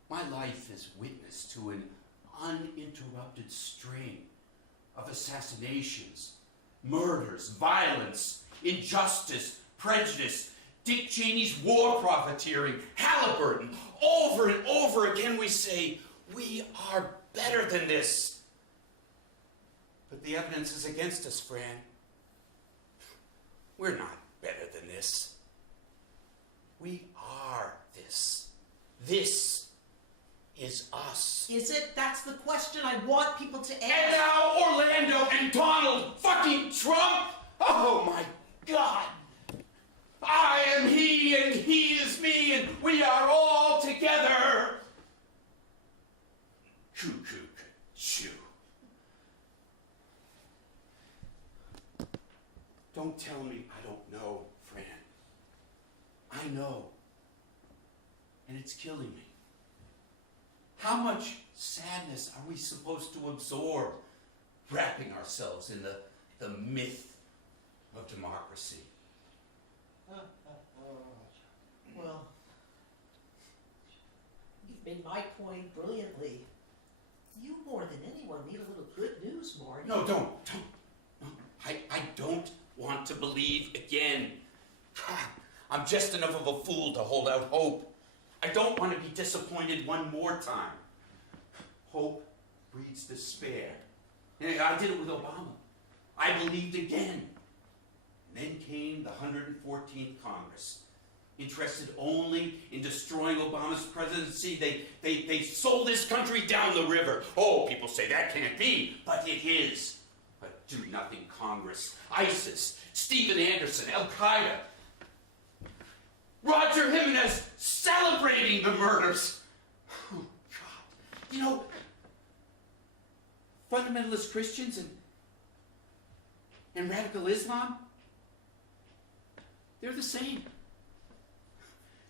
My life is witness to an uninterrupted string of assassinations, murders, violence, injustice, prejudice, Dick Cheney's war profiteering, Halliburton. Over and over again we say, we are better than this. But the evidence is against us, Fran. We're not better than this. We are this. This is us. Is it? That's the question I want people to ask. And now Orlando and Donald fucking Trump? Oh my God. I am he and he is me and we are all together. Cuckoo, choo. Don't tell me I don't know, Fran. I know. And it's killing me. How much sadness are we supposed to absorb wrapping ourselves in the myth of democracy? Well, you've made my point brilliantly. You more than anyone need a little good news, Marty. No, don't. No, I don't want to believe again. I'm just enough of a fool to hold out hope. I don't want to be disappointed one more time. Hope breeds despair. And I did it with Obama. I believed again. And then came the 114th Congress. Interested only in destroying Obama's presidency, they sold this country down the river. Oh, people say that can't be, but it is. But do nothing Congress, ISIS, Stephen Anderson, Al-Qaeda, Roger Jimenez celebrating the murders. Oh, God. You know, fundamentalist Christians and radical Islam, they're the same.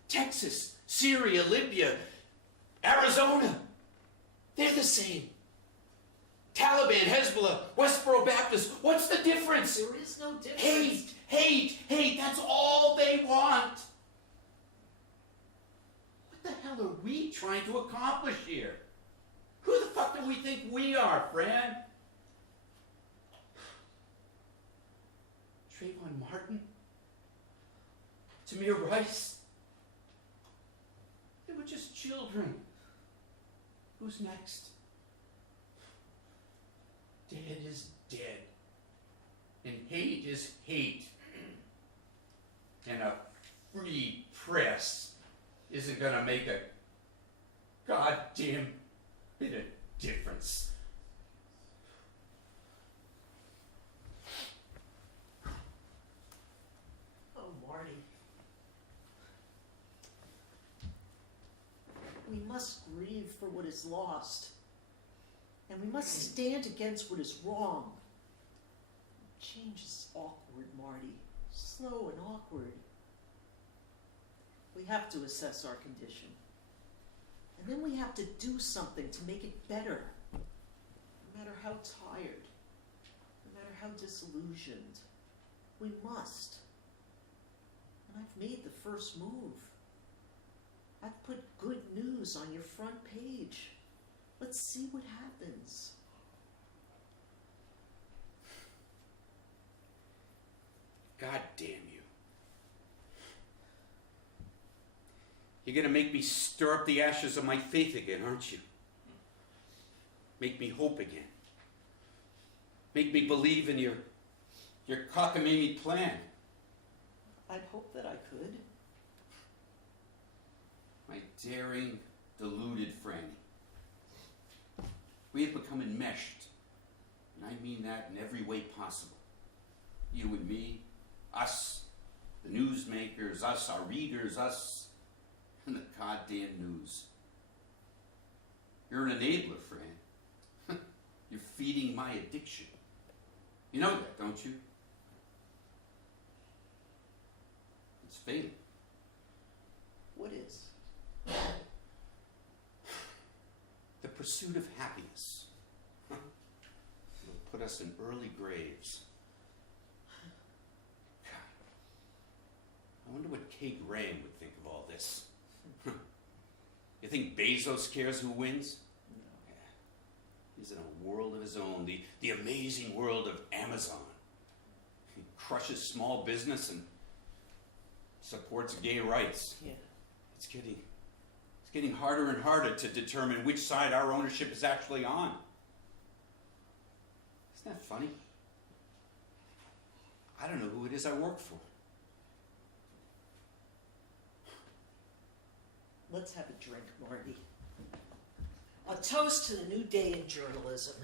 Texas, Syria, Libya, Arizona, they're the same. Taliban, Hezbollah, Westboro Baptist, what's the difference? There is no difference. Hate, that's all they want. What the hell are we trying to accomplish here? Who the fuck do we think we are, Fran? Trayvon Martin? Tamir Rice? They were just children. Who's next? Dead is dead. And hate is hate. And a free press isn't gonna make a goddamn bit of difference. Oh, Marty. We must grieve for what is lost. And we must stand against what is wrong. Change is awkward, Marty. Slow and awkward. We have to assess our condition. And then we have to do something to make it better. No matter how tired, no matter how disillusioned, we must. And I've made the first move. I've put good news on your front page. Let's see what happens. God damn you. You're gonna make me stir up the ashes of my faith again, aren't you? Make me hope again. Make me believe in your cockamamie plan. I'd hope that I could. My daring, deluded Franny. We have become enmeshed, and I mean that in every way possible. You and me, us, the newsmakers, us, our readers, us, and the goddamn news. You're an enabler, Fran. You're feeding my addiction. You know that, don't you? It's failing. What is? The pursuit of happiness. It'll put us in early graves. God. I wonder what Kay Graham would think of all this. You think Bezos cares who wins? No. Yeah. He's in a world of his own, the amazing world of Amazon. He crushes small business and supports gay rights. Yeah. It's getting harder and harder to determine which side our ownership is actually on. Isn't that funny? I don't know who it is I work for. Let's have a drink, Marty. A toast to the new day in journalism.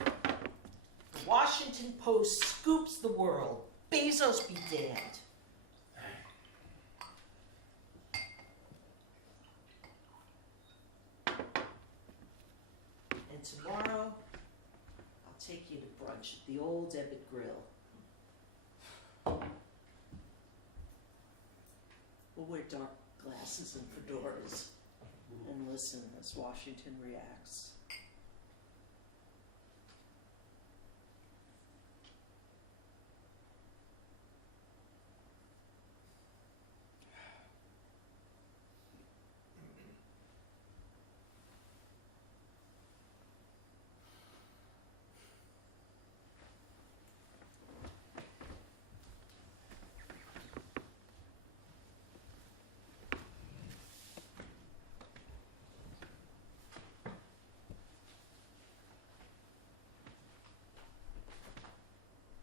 The Washington Post scoops the world. Bezos be damned. And tomorrow, I'll take you to brunch at the old Ebbett Grill. We'll wear dark glasses and fedoras and listen as Washington reacts.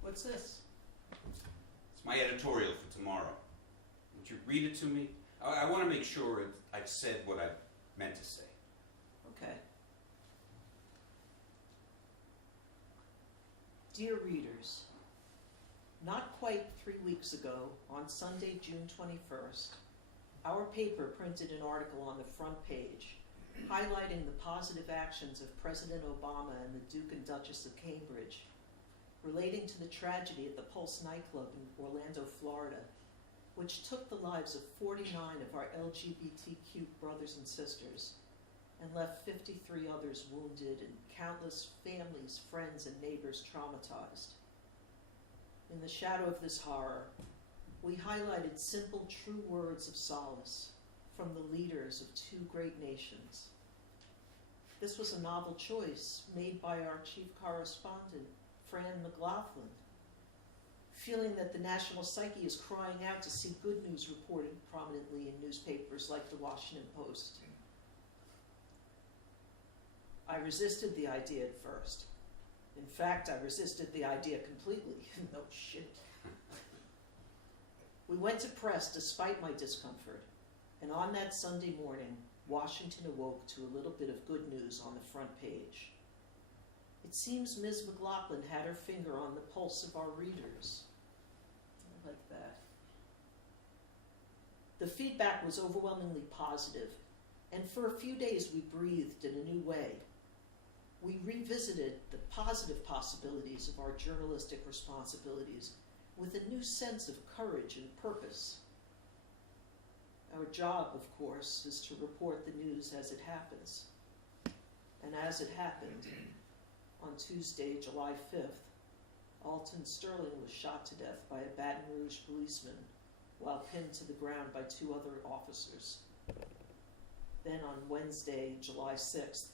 What's this? It's my editorial for tomorrow. Would you read it to me? I want to make sure I've said what I meant to say. Okay. Dear readers, not quite 3 weeks ago, on Sunday, June 21st, our paper printed an article on the front page highlighting the positive actions of President Obama and the Duke and Duchess of Cambridge relating to the tragedy at the Pulse nightclub in Orlando, Florida, which took the lives of 49 of our LGBTQ brothers and sisters and left 53 others wounded and countless families, friends, and neighbors traumatized. In the shadow of this horror, we highlighted simple, true words of solace from the leaders of two great nations. This was a novel choice made by our chief correspondent, Fran McLaughlin, feeling that the national psyche is crying out to see good news reported prominently in newspapers like the Washington Post. I resisted the idea at first. In fact, I resisted the idea completely. No shit. We went to press despite my discomfort, and on that Sunday morning, Washington awoke to a little bit of good news on the front page. It seems Ms. McLaughlin had her finger on the pulse of our readers. I like that. The feedback was overwhelmingly positive, and for a few days we breathed in a new way. We revisited the positive possibilities of our journalistic responsibilities with a new sense of courage and purpose. Our job, of course, is to report the news as it happens. And as it happened, on Tuesday, July 5th, Alton Sterling was shot to death by a Baton Rouge policeman while pinned to the ground by two other officers. Then on Wednesday, July 6th,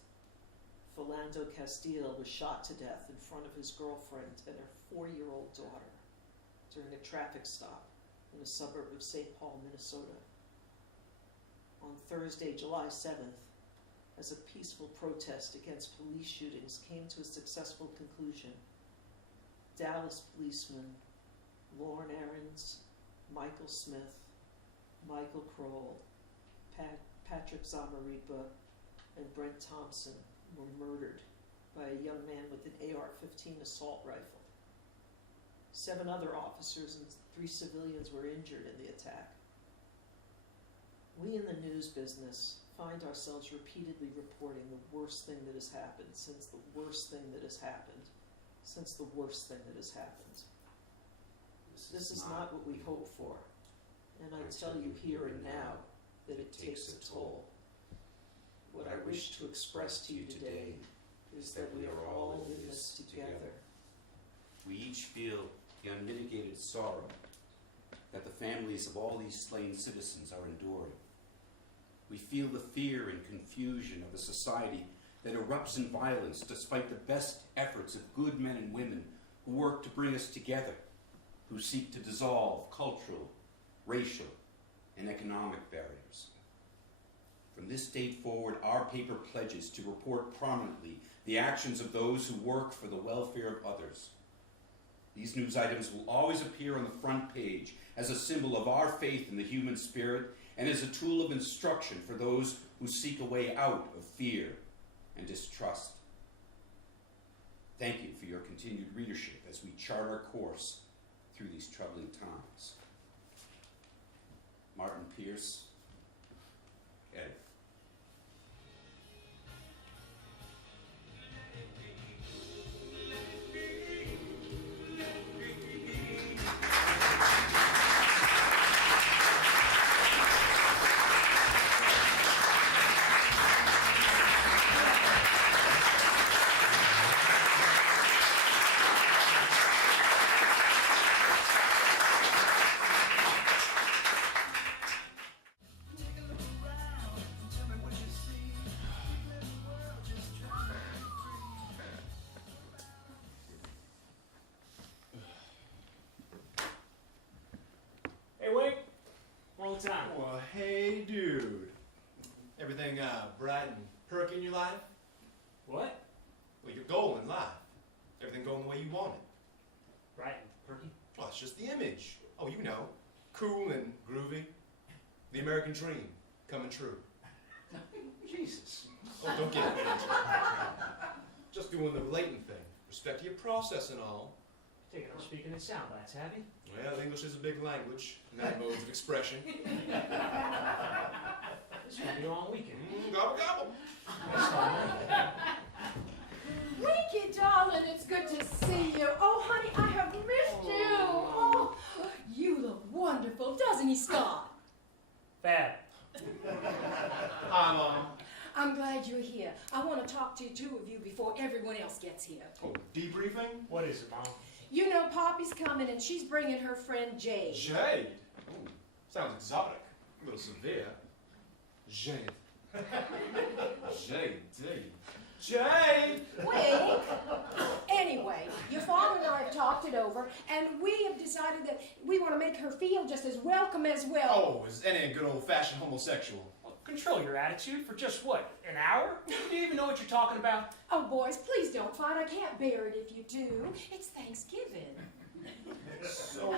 Philando Castile was shot to death in front of his girlfriend and her 4-year-old daughter. during a traffic stop in a suburb of St. Paul, Minnesota. On Thursday, July 7th, as a peaceful protest against police shootings came to a successful conclusion, Dallas policemen Lauren Aarons, Michael Smith, Michael Kroll, Patrick Zamaripa, and Brent Thompson were murdered by a young man with an AR-15 assault rifle. 7 other officers and 3 civilians were injured in the attack. We in the news business find ourselves repeatedly reporting the worst thing that has happened since the worst thing that has happened since the worst thing that has happened. This is not what we hoped for, and I tell you here and now that it takes a toll. What I wish to express to you today is that we are all in this together. We each feel the unmitigated sorrow that the families of all these slain citizens are enduring. We feel the fear and confusion of a society that erupts in violence despite the best efforts of good men and women who work to bring us together, who seek to dissolve cultural, racial, and economic barriers. From this date forward, our paper pledges to report prominently the actions of those who work for the welfare of others. These news items will always appear on the front page as a symbol of our faith in the human spirit and as a tool of instruction for those who seek a way out of fear and distrust. Thank you for your continued readership as we chart our course through these troubling times. Martin Pierce, Ed. Hey, Wink. Wrong time. Well, hey, dude. Everything bright and perky in your life? What? Well, your goal in life. Everything going the way you want it. Right, Perky. Well, it's just the image. Oh, you know. Cool and groovy. The American dream coming true. Jesus. Oh, don't get it. Just doing the relating thing. Respect to your process and all. Taking up speaking in sound bites, have you? Well, English is a big language. Many modes of expression. This will be a long weekend. Gobble, gobble. Winky, darling, it's good to see you. Oh, honey, I have missed you. Oh, you look wonderful, doesn't he, Scott? Fab. Hi, Mom. I'm glad you're here. I want to talk to the two of you before everyone else gets here. Oh, debriefing? What is it, Mom? You know Poppy's coming and she's bringing her friend Jade. Jade? Ooh, sounds exotic. A little severe. Jade. Jade. Jade! Wait. Anyway, your father and I have talked it over, and we have decided that we want to make her feel just as welcome as well. Oh, is any good old-fashioned homosexual? Well, control your attitude for just what, an hour? Do you even know what you're talking about? Oh, boys, please don't fight. I can't bear it if you do. It's Thanksgiving. So,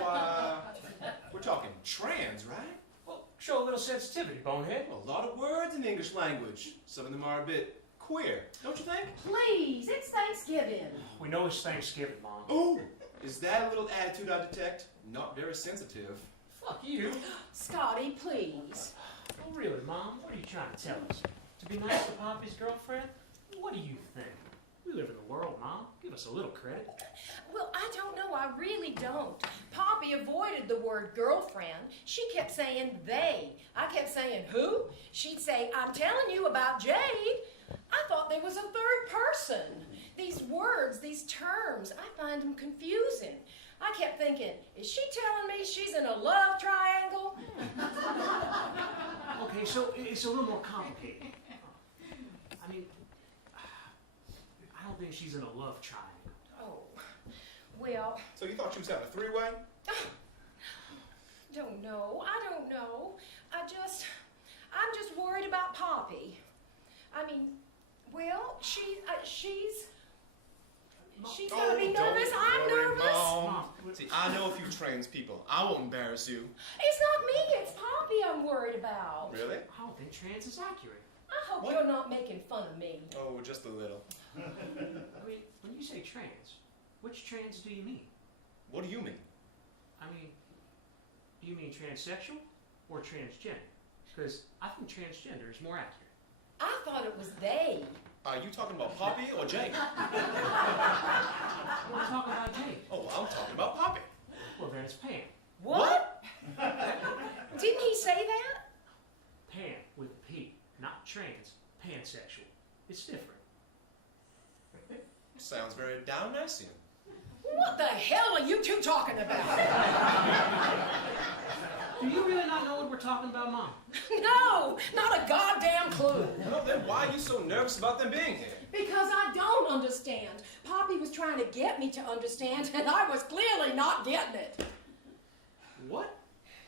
we're talking trans, right? Well, show a little sensitivity, bonehead. A lot of words in the English language. Some of them are a bit queer, don't you think? Please, it's Thanksgiving. We know it's Thanksgiving, Mom. Ooh, is that a little attitude I detect? Not very sensitive. Fuck you. Scotty, please. Well, really, Mom, what are you trying to tell us? To be nice to Poppy's girlfriend? What do you think? We live in the world, Mom. Give us a little credit. Well, I don't know. I really don't. Poppy avoided the word girlfriend. She kept saying they. I kept saying who? She'd say, I'm telling you about Jade. I thought there was a third person. These words, these terms, I find them confusing. I kept thinking, is she telling me she's in a love triangle? Okay, so it's a little more complicated. I mean, I don't think she's in a love triangle. Oh, well, So you thought she was having a three-way? Don't know. I don't know. I'm just worried about Poppy. I mean, well, she's gonna be nervous. I'm nervous. Mom. See, I know a few trans people. I won't embarrass you. It's not me. It's Poppy I'm worried about. Really? I don't think trans is accurate. I hope What? you're not making fun of me. Oh, just a little. I mean, when you say trans, which trans do you mean? What do you mean? I mean, do you mean transsexual or transgender? Because I think transgender is more accurate. I thought it was they. Are you talking about Poppy or Jake? We're talking about Jade. Oh, I'm talking about Poppy. Well, then it's Pam. What? Didn't he say that? Pan with a P, not trans, pansexual. It's different. Sounds very Dionysian. What the hell are you two talking about? Do you really not know what we're talking about, Mom? No, not a goddamn clue. Well, then why are you so nervous about them being here? Because I don't understand. Poppy was trying to get me to understand, and I was clearly not getting it. What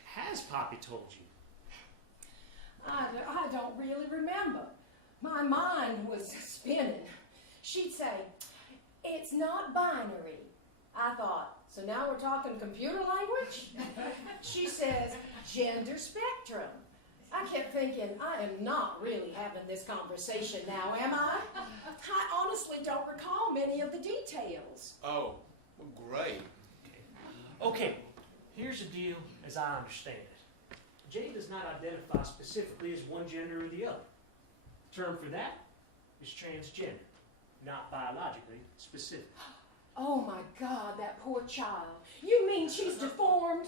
has Poppy told you? I don't really remember. My mind was spinning. She'd say, "It's not binary." I thought, so now we're talking computer language? She says, "Gender spectrum." I kept thinking, I am not really having this conversation now, am I? I honestly don't recall many of the details. Oh, well, great. Okay, here's the deal as I understand it. Jade does not identify specifically as one gender or the other. The term for that is transgender, not biologically specific. Oh my God, that poor child. You mean she's deformed?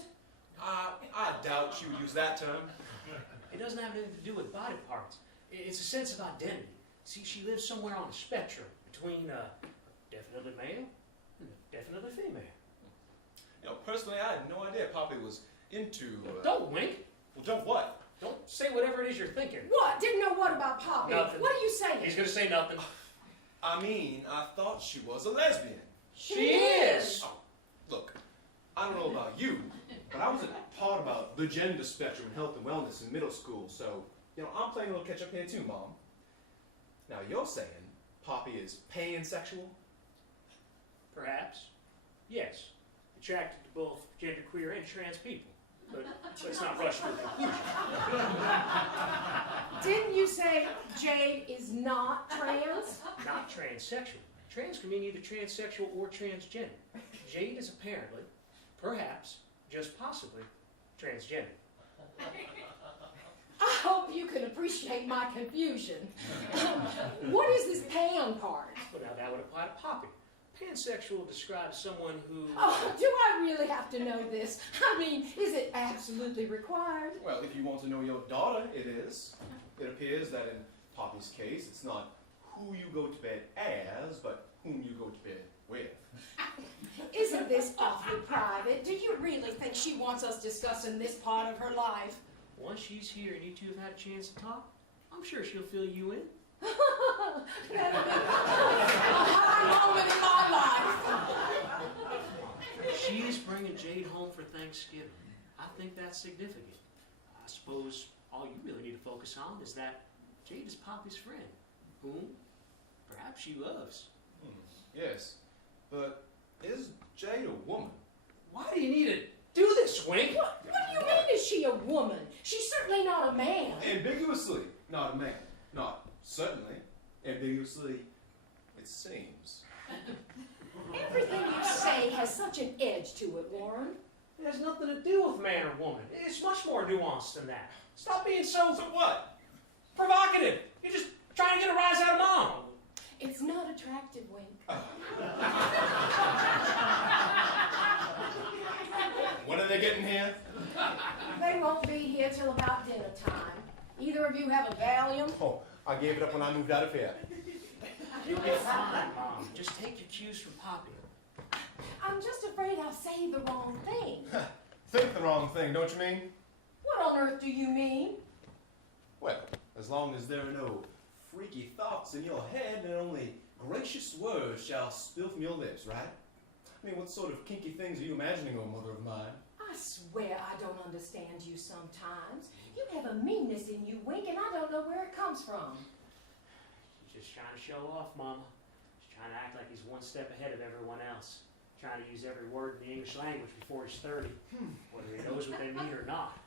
I doubt she would use that term. It doesn't have anything to do with body parts. It's a sense of identity. See, she lives somewhere on the spectrum between definitely male and definitely female. You know, personally, I had no idea Poppy was into... Don't wink. Well, don't what? Don't say whatever it is you're thinking. What? Didn't know what about Poppy? Nothing. What are you saying? He's gonna say nothing. I mean, I thought she was a lesbian. She is. Oh, look, I don't know about you, but I was taught about the gender spectrum in health and wellness in middle school, so, you know, I'm playing a little catch up here too, Mom. Now, you're saying Poppy is pansexual? Perhaps. Yes. Attracted to both genderqueer and trans people. But let's not rush to a conclusion. Didn't you say Jade is not trans? Not transsexual. Trans can mean either transsexual or transgender. Jade is apparently, perhaps, just possibly, transgender. I hope you can appreciate my confusion. What is this pan part? Well, now that would apply to Poppy. Pansexual describes someone who... Oh, do I really have to know this? I mean, is it absolutely required? Well, if you want to know your daughter, it is. It appears that in Poppy's case, it's not who you go to bed as, but whom you go to bed with. Isn't this awfully private? Do you really think she wants us discussing this part of her life? Once she's here and you two have had a chance to talk, I'm sure she'll fill you in. That'll be a high moment in my life. She's bringing Jade home for Thanksgiving. I think that's significant. I suppose all you really need to focus on is that Jade is Poppy's friend, whom perhaps she loves. Yes, but is Jade a woman? Why do you need to do this, Wink? What do you mean, is she a woman? She's certainly not a man. Ambiguously, not a man. Not certainly. Ambiguously, it seems. Everything you say has such an edge to it, Warren. It has nothing to do with man or woman. It's much more nuanced than that. Stop being so what? provocative. You're just trying to get a rise out of Mom. It's not attractive, Wink. When are they getting here? They won't be here till about dinner time. Either of you have a Valium? Oh, I gave it up when I moved out of here. You'll be fine, Mom. Just take your cues from Poppy. I'm just afraid I'll say the wrong thing. Think the wrong thing, don't you mean? What on earth do you mean? Well, as long as there are no freaky thoughts in your head and only gracious words shall spill from your lips, right? I mean, what sort of kinky things are you imagining, oh mother of mine? I swear I don't understand you sometimes. You have a meanness in you, Wink, and I don't know where it comes from. He's just trying to show off, Mama. He's trying to act like he's one step ahead of everyone else. Trying to use every word in the English language before he's 30. Whether he knows what they mean or not.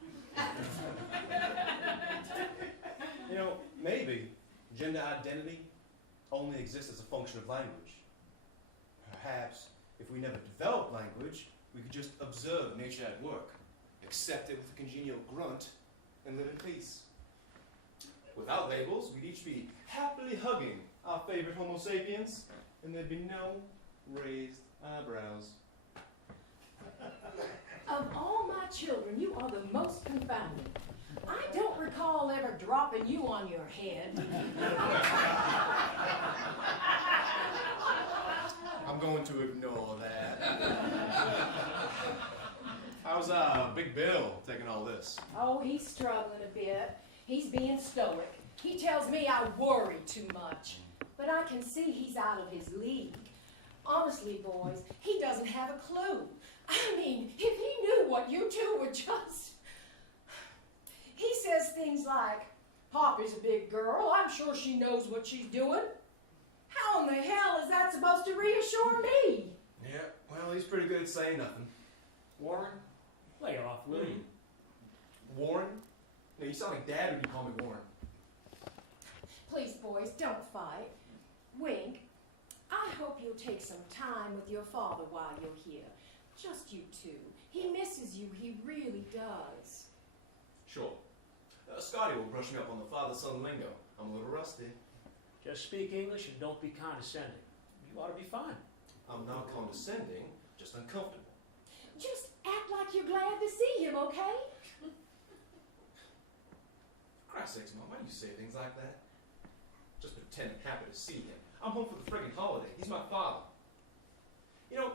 You know, maybe gender identity only exists as a function of language. Perhaps if we never developed language, we could just observe nature at work, accept it with a congenial grunt, and live in peace. Without labels, we'd each be happily hugging our favorite Homo sapiens, and there'd be no raised eyebrows. Of all my children, you are the most confounding. I don't recall ever dropping you on your head. I'm going to ignore that. How's Big Bill taking all this? Oh, he's struggling a bit. He's being stoic. He tells me I worry too much. But I can see he's out of his league. Honestly, boys, he doesn't have a clue. I mean, if he knew what you two were just... He says things like, Poppy's a big girl. I'm sure she knows what she's doing. How in the hell is that supposed to reassure me? Yeah, well, he's pretty good at saying nothing. Warren? Lay off, will you? Warren? No, you sound like Dad when you call me Warren. Please, boys, don't fight. Wink, I hope you'll take some time with your father while you're here. Just you two. He misses you, he really does. Sure. Scotty will brush me up on the father-son lingo. I'm a little rusty. Just speak English and don't be condescending. You ought to be fine. I'm not condescending, just uncomfortable. Just act like you're glad to see him, okay? For Christ's sakes, Mom, why do you say things like that? Just pretend I'm happy to see him. I'm home for the friggin' holiday. He's my father. You know,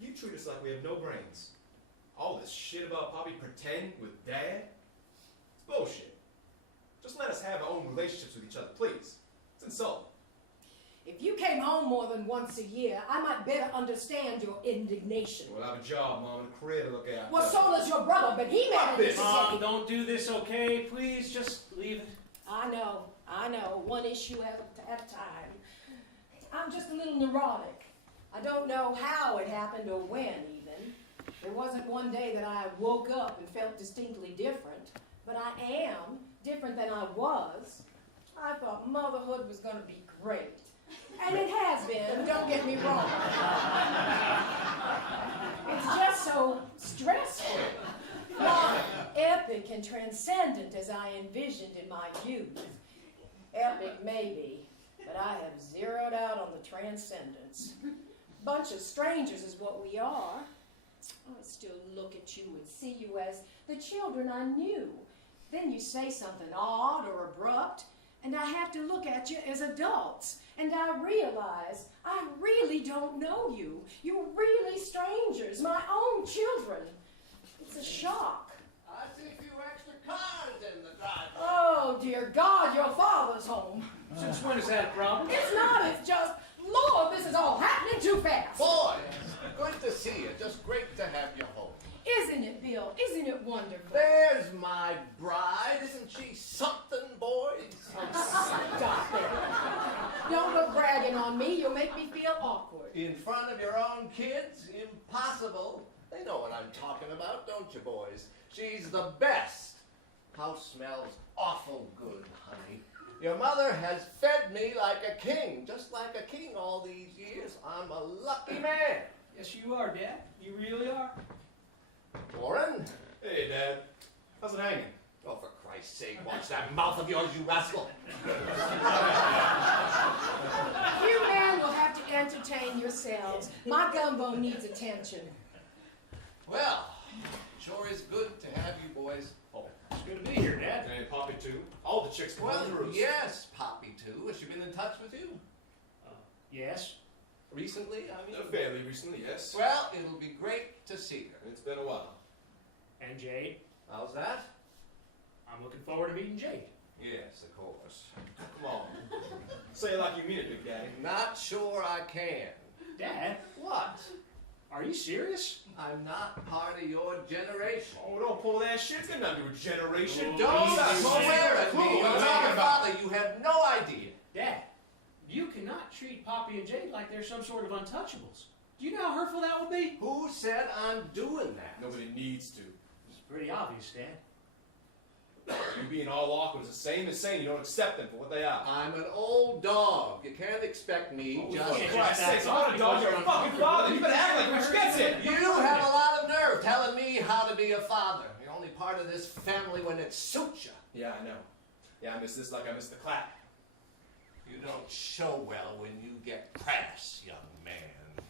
you treat us like we have no brains. All this shit about Poppy pretend with Dad? It's bullshit. Just let us have our own relationships with each other, please. It's insulting. If you came home more than once a year, I might better understand your indignation. Well, I have a job, Mom, and a career to look after. Well, so does your brother, but he Stop manages this. to Mom, get... don't do this, okay? Please, just leave it. I know. One issue at a time. I'm just a little neurotic. I don't know how it happened or when, even. There wasn't one day that I woke up and felt distinctly different, but I am different than I was. I thought motherhood was going to be great. And it has been, don't get me wrong. It's just so stressful. Not epic and transcendent as I envisioned in my youth. Epic, maybe, but I have zeroed out on the transcendence. Bunch of strangers is what we are. I still look at you and see you as the children I knew. Then you say something odd or abrupt, and I have to look at you as adults. And I realize I really don't know you. You're really strangers, my own children. It's a shock. I see a few extra cars in the driveway. Oh, dear God, your father's home. Since when is that a problem? It's not, it's just, Lord, this is all happening too fast. Boys, good to see you. Just great to have you home. Isn't it, Bill? Isn't it wonderful? There's my bride. Isn't she something, boys? Stop it. Don't go bragging on me. You'll make me feel awkward. In front of your own kids? Impossible. They know what I'm talking about, don't you, boys? She's the best. House smells awful good, honey. Your mother has fed me like a king, just like a king all these years. I'm a lucky man. Yes, you are, Dad. You really are. Warren? Hey, Dad. How's it hanging? Oh, for Christ's sake, watch that mouth of yours, you rascal. You men will have to entertain yourselves. My gumbo needs attention. Well, sure is good to have you boys home. It's good to be here, Dad. And Poppy, too. All the chicks come Well, home to roost. yes, Poppy, too. Has she been in touch with you? Yes. Recently, I mean? Fairly recently, yes. Well, it'll be great to see her. It's been a while. And Jade? How's that? I'm looking forward to meeting Jade. Yes, of course. Come on. Say it like you mean it, Big Daddy. Not sure I can. Dad, What? Are you serious? I'm not part of your generation. Oh, don't pull that shit. It's got nothing to do with generation. Oh, Don't Jesus, swear at clue me. what You're I'm not talking your about. father. You have no idea. Dad, you cannot treat Poppy and Jade like they're some sort of untouchables. Do you know how hurtful that would be? Who said I'm doing that? Nobody needs to. It's pretty obvious, Dad. You being all awkward is the same as saying you don't accept them for what they are. I'm an old dog. You can't expect me just... yeah, For Christ's just sakes, I'm not a dog, you're a fucking father. You better act like Rich gets it. You have a lot of nerve telling me how to be a father. You're only part of this family when it suits you. Yeah, I know. Yeah, I miss this like I miss the clap. You don't show well when you get crass, young man.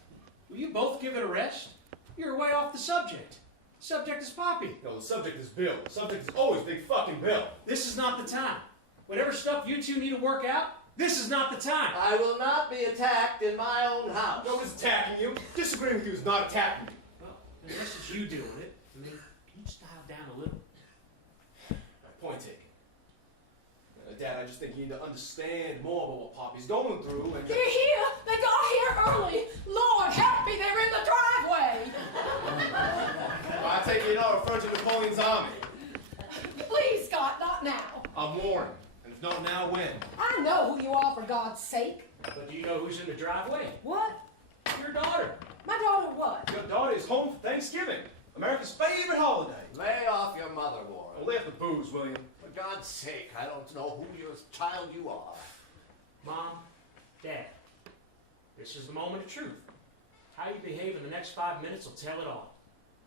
Will you both give it a rest? You're way off the subject. Subject is Poppy. No, the subject is Bill. The subject is always big fucking Bill. This is not the time. Whatever stuff you two need to work out, this is not the time. I will not be attacked in my own house. Nobody's attacking you. Disagreeing with you is not attacking you. Well, unless it's you doing it, I mean, can you just dial down a little? Point taken. Dad, I just think you need to understand more about what Poppy's going through and... They're here! They got here early! Lord help me, they're in the driveway! I take it you don't refer to Napoleon's army. Please, Scott, not now. I'm warned. And if not now, when? I know who you are, for God's sake. But do you know who's in the driveway? What? Your daughter. My daughter what? Your daughter is home for Thanksgiving. America's favorite holiday. Lay off your mother, Warren. Oh, lay off the booze, William. For God's sake, I don't know who your child you are. Mom, Dad, this is the moment of truth. How you behave in the next 5 minutes will tell it all.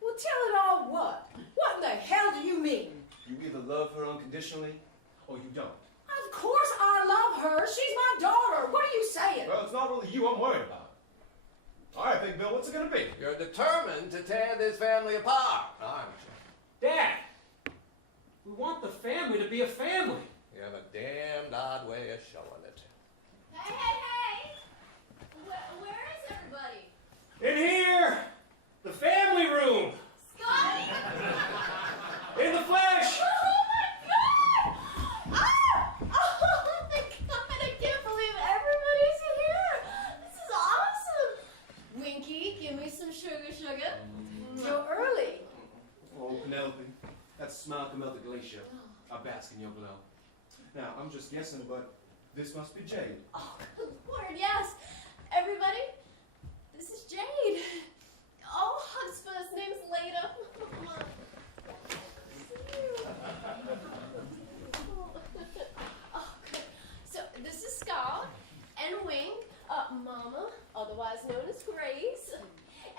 Well, tell it all what? What in the hell do you mean? You either love her unconditionally or you don't. Of course I love her. She's my daughter. What are you saying? Well, it's not really you I'm worried about. All right, Big Bill, what's it gonna be? You're determined to tear this family apart, aren't you? Dad, we want the family to be a family. You have a damned odd way of showing it. Hey, hey, hey! Where is everybody? In here, the family room, Scotty! in the flesh. Oh my God! Ah! Oh my God! I can't believe everybody's here. This is awesome. Winky, give me some sugar, sugar. So early. Oh, Penelope, that's a smile to melt the glacier. I bask in your glow. Now, I'm just guessing, but this must be Jade. Oh, Lord, yes. Everybody, this is Jade. Oh, his first name's Leda. Oh, good. So this is Scott and Wing, Mama, otherwise known as Grace,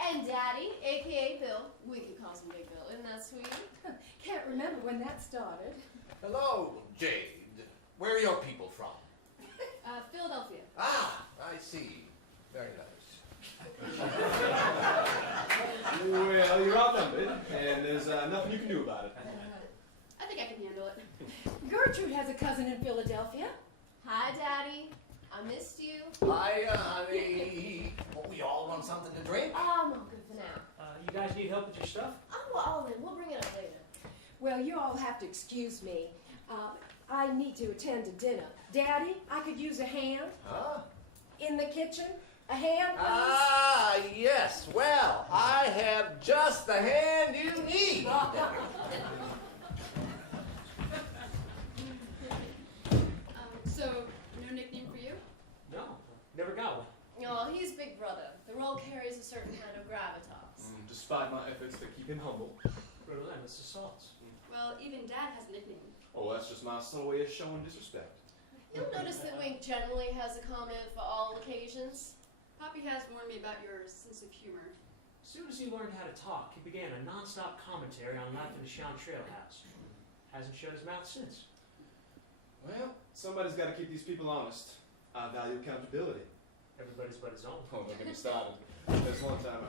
and Daddy, aka Bill. Winky calls him Big Bill. Isn't that sweet? Can't remember when that started. Hello, Jade. Where are your people from? Philadelphia. Ah, I see. Very nice. Well, you're outnumbered, and there's nothing you can do about it. I think I can handle it. Gertrude has a cousin in Philadelphia. Hi, Daddy. I missed you. Hiya, honey. Oh, we all want something to drink? I'm all good for now. You guys need help with your stuff? Oh, well, then we'll bring it up later. Well, you all have to excuse me. I need to attend to dinner. Daddy, I could use a hand Huh? in the kitchen. A hand, please. Ah, yes. Well, I have just the hand you need. So, no nickname for you? No, never got one. Oh, he's Big Brother. The role carries a certain kind of gravitas. Despite my efforts to keep him humble. Relentless assaults. Well, even Dad has a nickname. Oh, that's just my subtle way of showing disrespect. You'll notice that Wink generally has a comment for all occasions. Poppy has warned me about your sense of humor. As soon as he learned how to talk, he began a non-stop commentary on life in the Chantrell house. Hasn't shut his mouth since. Well, somebody's got to keep these people honest. I value accountability. Everybody's but his own. Oh, don't get me started. There's one time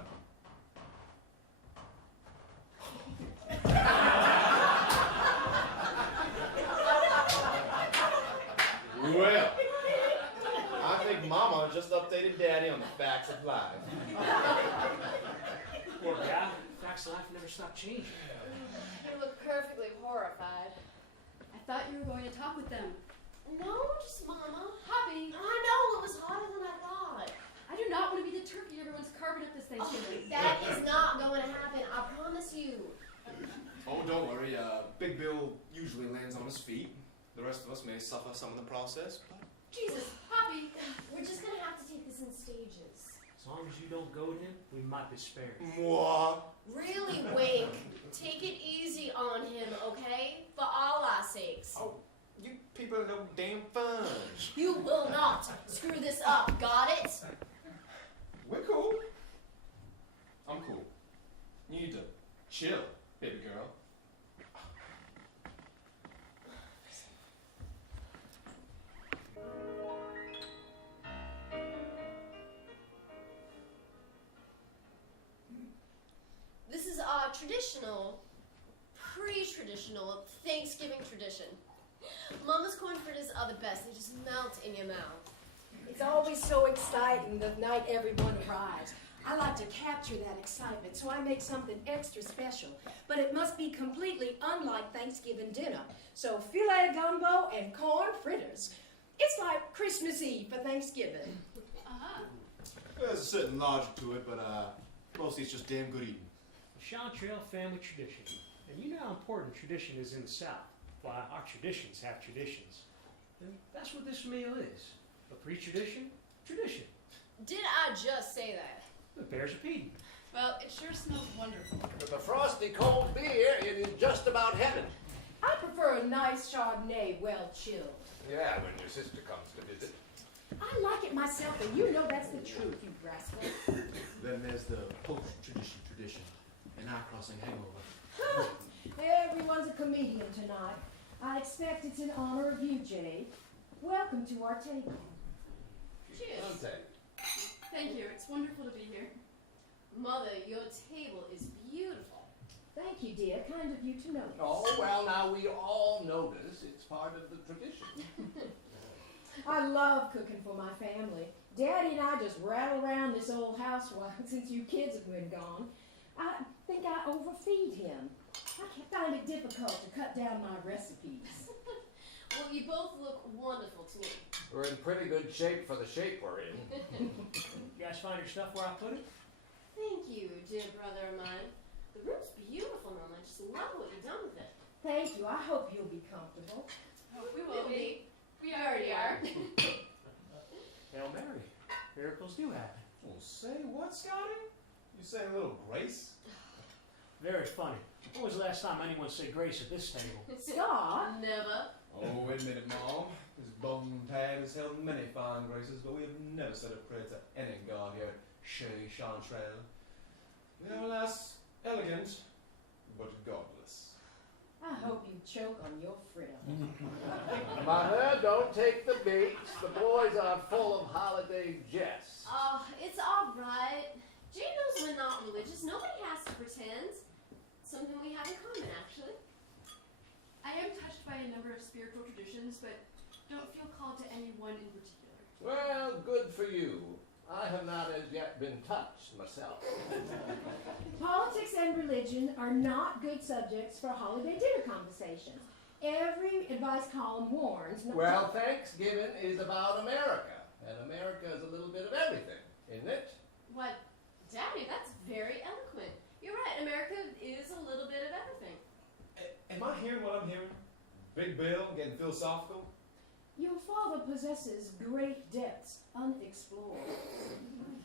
Well, I think Mama just updated Daddy on the facts of life. Poor guy. Facts of life never stop changing. You look perfectly horrified. I thought you were going to talk with them. No, just Mama. Hubby. I know, it was hotter than I thought. I do not want to be the turkey everyone's carving up this Thanksgiving. That Oh, don't worry. Big Bill usually lands on his feet. The rest of us may suffer some in the process, but... Jesus, Poppy, we're just gonna have to take this in stages. As long as you don't goad him, we might be spared. Mwah. Really, Wink, take it easy on him, okay? For all our sakes. Oh, you people are no damn fun. You will not screw this up, got it? We're cool. I'm cool. You need to chill, baby girl. This is our traditional, pre-traditional Thanksgiving tradition. Mama's corn fritters are the best. They just melt in your mouth. It's always so exciting the night everyone arrives. I like to capture that excitement, so I make something extra special. But it must be completely unlike Thanksgiving dinner. So filet gumbo and corn fritters. It's like Christmas Eve for Thanksgiving. Uh-huh. There's a certain logic to it, but mostly it's just damn good eating. Chanterelle family tradition. And you know how important tradition is in the South. Why, our traditions have traditions. And that's what this meal is. A pre-tradition, tradition. Did I just say that? It bears repeating. Well, it sure smells wonderful. With a frosty cold beer, it is just about heaven. I prefer a nice Chardonnay well chilled. Yeah, when your sister comes to visit. I like it myself, and you know that's the truth, you rascal. Then there's the post-tradition, an eye-crossing hangover. Everyone's a comedian tonight. I expect it's in honor of you, Jay. Welcome to our table. Cheers. Dante. Thank you. It's wonderful to be here. Mother, your table is beautiful. Thank you, dear. Kind of you to notice. Oh, well, now we all notice it's part of the tradition. I love cooking for my family. Daddy and I just rattle around this old house since you kids have been gone. I think I overfeed him. I find it difficult to cut down my recipes. Well, you both look wonderful to me. We're in pretty good shape for the shape we're in. You guys find your stuff where I put it? Thank you, dear brother of mine. The room's beautiful, Mama. I just love what you've done with it. Thank you. I hope you'll be comfortable. Oh, we will be. We already are. Hail Mary. Miracles do happen. Well, say what, Scotty? You saying a little grace? Very funny. When was the last time anyone said grace at this table? Scott? Never. Oh, admit it, Mom. This bone pad has held many fine graces, but we have never said a prayer to any god here at Chez Chanterelle. We are, alas, elegant, but godless. I hope you choke on your fritter. Mother, don't take the bait. The boys are full of holiday jests. Oh, it's all right. Jane knows we're not religious. Nobody has to pretend. Something we have in common, actually. I am touched by a number of spiritual traditions, but don't feel called to any one in particular. Well, good for you. I have not as yet been touched myself. Politics and religion are not good subjects for holiday dinner conversations. Every advice column warns not Well, Thanksgiving is about America, and America is a little bit of everything, isn't it? What? Daddy, that's very eloquent. You're right. America is a little bit of everything. Am I hearing what I'm hearing? Big Bill getting philosophical? Your father possesses great depths unexplored.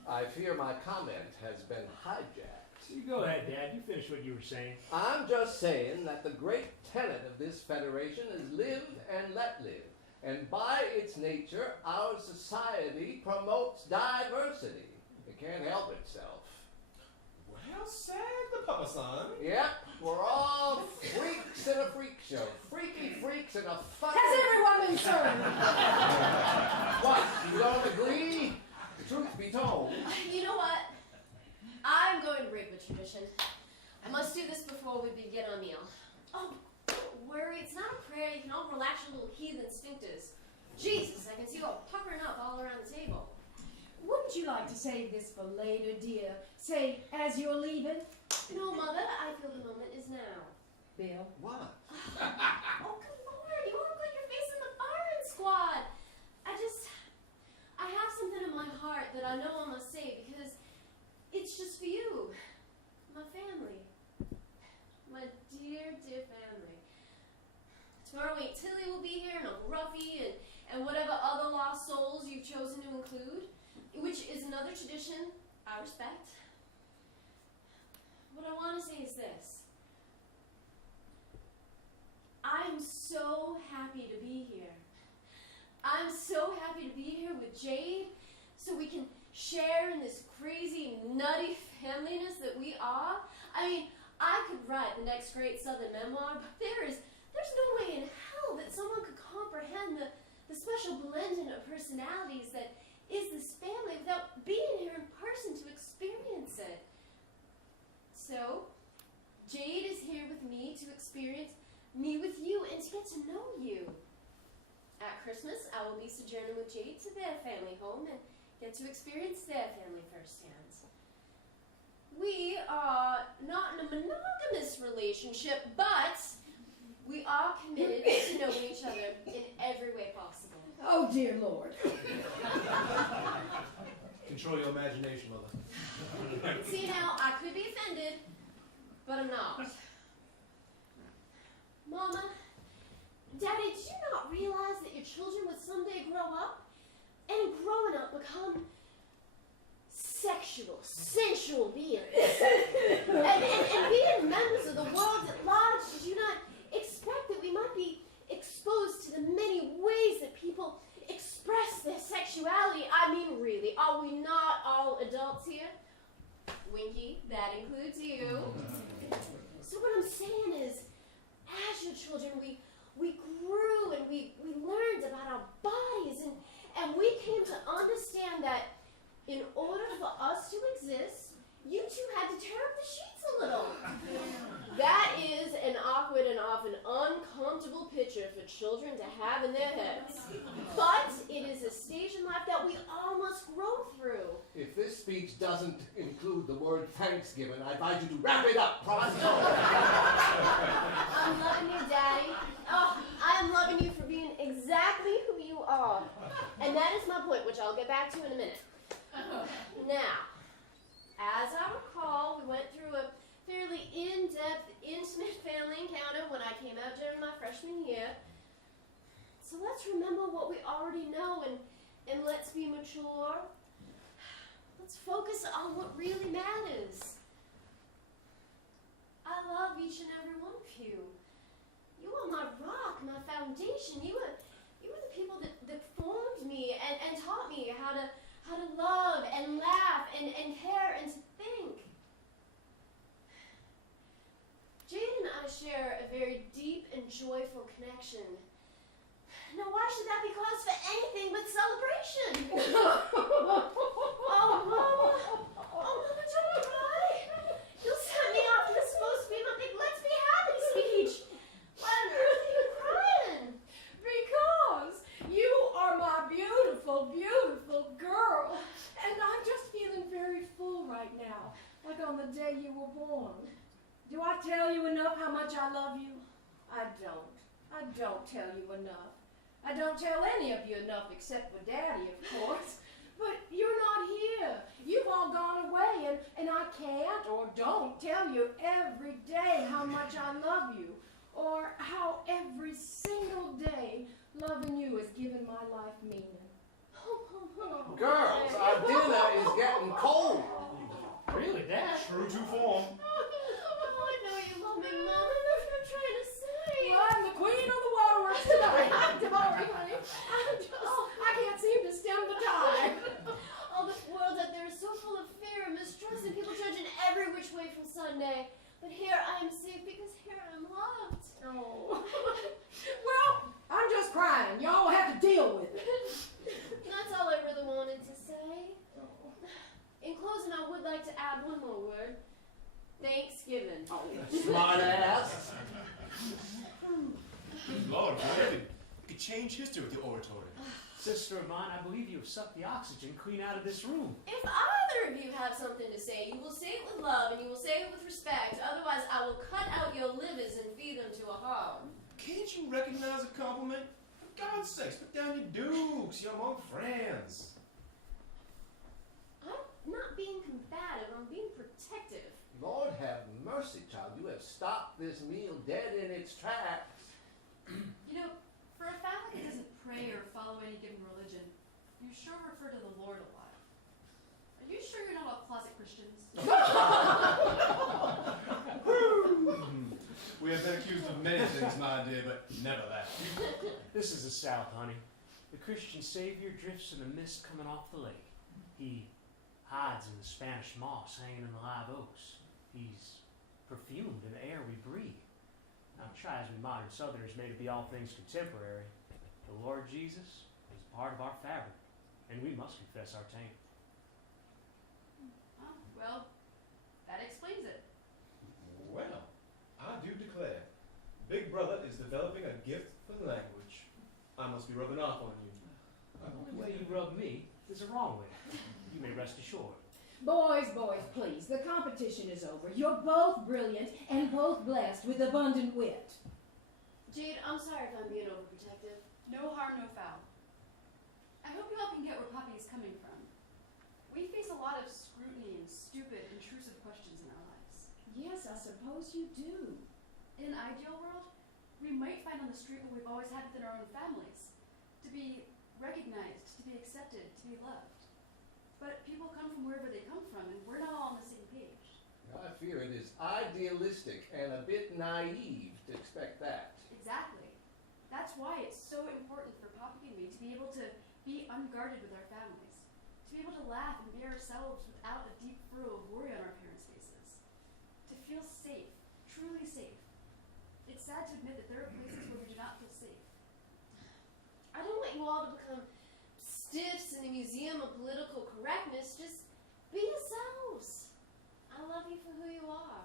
I fear my comment has been hijacked. You go ahead, Dad. You finish what you were saying. I'm just saying that the great tenet of this federation is live and let live. And by its nature, our society promotes diversity. It can't help itself. Well said, the Papa Son. Yep, we're all freaks in a freak show. Freaky freaks in a fucking... Has everyone been served? What? You don't agree? Truth be told. You know what? I'm going to break the tradition. I must do this before we begin our meal. Oh, don't worry. It's not a prayer. You can all relax your little heathen sphincters. Jesus, I can see you all puckering up all around the table. Wouldn't you like to save this for later, dear? Say, as you're leaving? No, Mother. I feel the moment is now. Bill? What? Oh, good Lord. You won't put your face in the firing squad. I have something in my heart that I know I must say because it's just for you. My family. My dear Tomorrow Aunt Tilly will be here, and Uncle Ruffy, and whatever other lost souls you've chosen to include, which is another tradition I respect. What I want to say is this. I'm so happy to be here. I'm so happy to be here with Jade so we can share in this crazy, nutty familyness that we are. I mean, I could write the next great Southern memoir, but there's no way in hell that someone could comprehend the special blending of personalities that is this family without being here in person to experience it. So, Jade is here with me to experience me with you and to get to know you. At Christmas, I will be sojourning with Jade to their family home and get to experience their family firsthand. We are not in a monogamous relationship, but we are committed to knowing each other in every way possible. Oh, dear Lord. Control your imagination, Mother. See, now, I could be offended, but I'm not. Mama, Daddy, did you not realize that your children would someday grow up and growing up become sexual, sensual beings? and being members of the world at large, did you not expect that we might be exposed to the many ways that people express their sexuality? I mean, really, are we not all adults here? Winky, that includes you. So what I'm saying is, as your children, we grew and we learned about our bodies and we came to understand that in order for us to exist, you two had to tear up the sheets a little. That is an awkward and often uncomfortable picture for children to have in their heads. But it is a stage in life that we all must grow through. If this speech doesn't include the word Thanksgiving, I advise you to wrap it up, pronto. I'm loving you, Daddy. Oh, I am loving you for being exactly who you are. And that is my point, which I'll get back to in a minute. Now, as I recall, we went through a fairly in-depth, intimate family encounter when I came out during my freshman year. So let's remember what we already know and let's be mature. Let's focus on what really matters. I love each and every one of you. You are my rock, my foundation. You were the people that formed me and taught me how to love and laugh and care and to think. Jade and I share a very deep and joyful connection. Now, why should that be cause for anything but celebration? Oh, Mama, don't cry. You'll set me off. This is supposed to be my big let's be happy speech. Why on earth are you crying? Because you are my beautiful, beautiful girl. And I'm just feeling very full right now, like on the day you were born. Do I tell you enough how much I love you? I don't. I don't tell you enough. I don't tell any of you enough except for Daddy, of course. But you're not here. You've all gone away, and I can't or don't tell you every day how much I love you, or how every single day loving you has given my life meaning. Girls, our dinner is getting cold. Really, Dad? True to form. Oh, I know you love me, Mom. I know what I'm trying to say. Well, I'm the queen of the waterworks tonight. I'm sorry, honey. I can't seem to stem the tide. All this world out there is so full of fear and mistrust and people judging every which way from Sunday. But here I am safe because here I'm loved. Oh. Well, I'm just crying. Y'all have to deal with it. That's all I really wanted to say. In closing, I would like to add one more word. Thanksgiving. Smart ass. Good Lord, boy, you could change history with your oratory. Sister of mine, I believe you have sucked the oxygen clean out of this room. If either of you have something to say, you will say it with love and you will say it with respect. Otherwise, I will cut out your livers and feed them to a hog. Can't you recognize a compliment? For God's sakes, put down your dukes. You're among friends. I'm not being combative. I'm being protective. Lord have mercy, child. You have stopped this meal dead in its tracks. sure refer to the Lord a lot. Are you sure you're not all closet Christians? We have been accused of many things, my dear, but never that. This is the South, honey. The Christian Savior drifts in the mist coming off the lake. He hides in the Spanish moss hanging in the live oaks. He's perfumed in the air we breathe. Now, try as we modern Southerners may to be all things contemporary, the Lord Jesus is part of our fabric, and we must confess our taint. Oh, well, that explains it. Well, I do declare, Big Brother is developing a gift for language. I must be rubbing off on you. The only way you rub me is the wrong way. You may rest assured. Boys, please, the competition is over. You're both brilliant and both blessed with abundant wit. Jade, I'm sorry if I'm being overprotective. No harm, no foul. I hope you all can get where Poppy is coming from. We face a lot of scrutiny and stupid, intrusive questions in our lives. Yes, I suppose you do. In an ideal world, we might find on the street what we've always had within our own families. To be recognized, to be accepted, to be loved. But people come from wherever they come from, and we're not all on the same page. I fear it is idealistic and a bit naive to expect that. Exactly. That's why it's so important for Poppy and me to be able to be unguarded with our families. To be able to laugh and be ourselves without a deep furrow of worry on our parents' faces. To feel safe, truly safe. It's sad to admit that there are places where we do not feel safe. I don't want you all to become stiffs in the Museum of Political Correctness. Just be yourselves. I love you for who you are.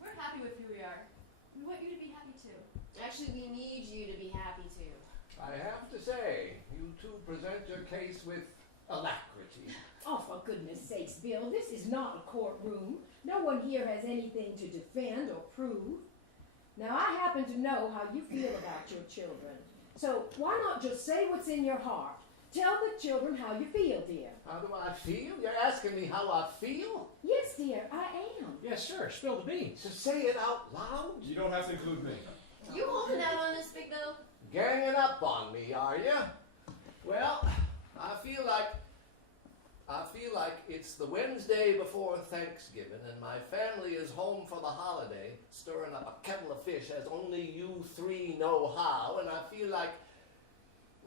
We're happy with who we are. We want you to be happy too. Actually, we need you to be happy too. I have to say, you two present your case with alacrity. Oh, for goodness sakes, Bill, this is not a courtroom. No one here has anything to defend or prove. Now, I happen to know how you feel about your children. So why not just say what's in your heart? Tell the children how you feel, dear. How do I feel? You're asking me how I feel? Yes, dear, I am. Yes, sir. Spill the beans. To say it out loud? You don't have to include me. You holding out on this, Big Bill? Ganging up on me, are you? Well, I feel like it's the Wednesday before Thanksgiving, and my family is home for the holiday, stirring up a kettle of fish as only you three know how, and I feel like,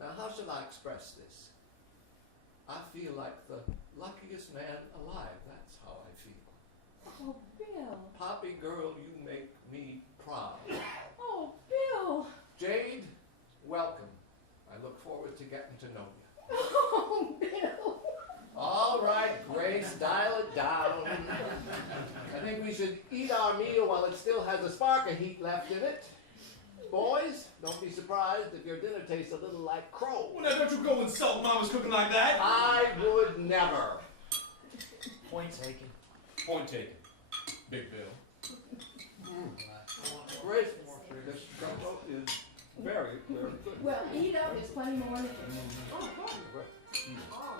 now how should I express this? I feel like the luckiest man alive, that's how I feel. Oh, Bill. Poppy girl, you make me proud. Oh, Bill. Jade, welcome. I look forward to getting to know you. Oh, Bill. All right, Grace, dial it down. I think we should eat our meal while it still has a spark of heat left in it. Boys, don't be surprised if your dinner tastes a little like crow. Well, now don't you go insult Mama's cooking like that. I would never. Point taken. Point taken. Big Bill. Grace, this gumbo is very, very good. Well, eat up. There's plenty more in it. Oh, good. Oh,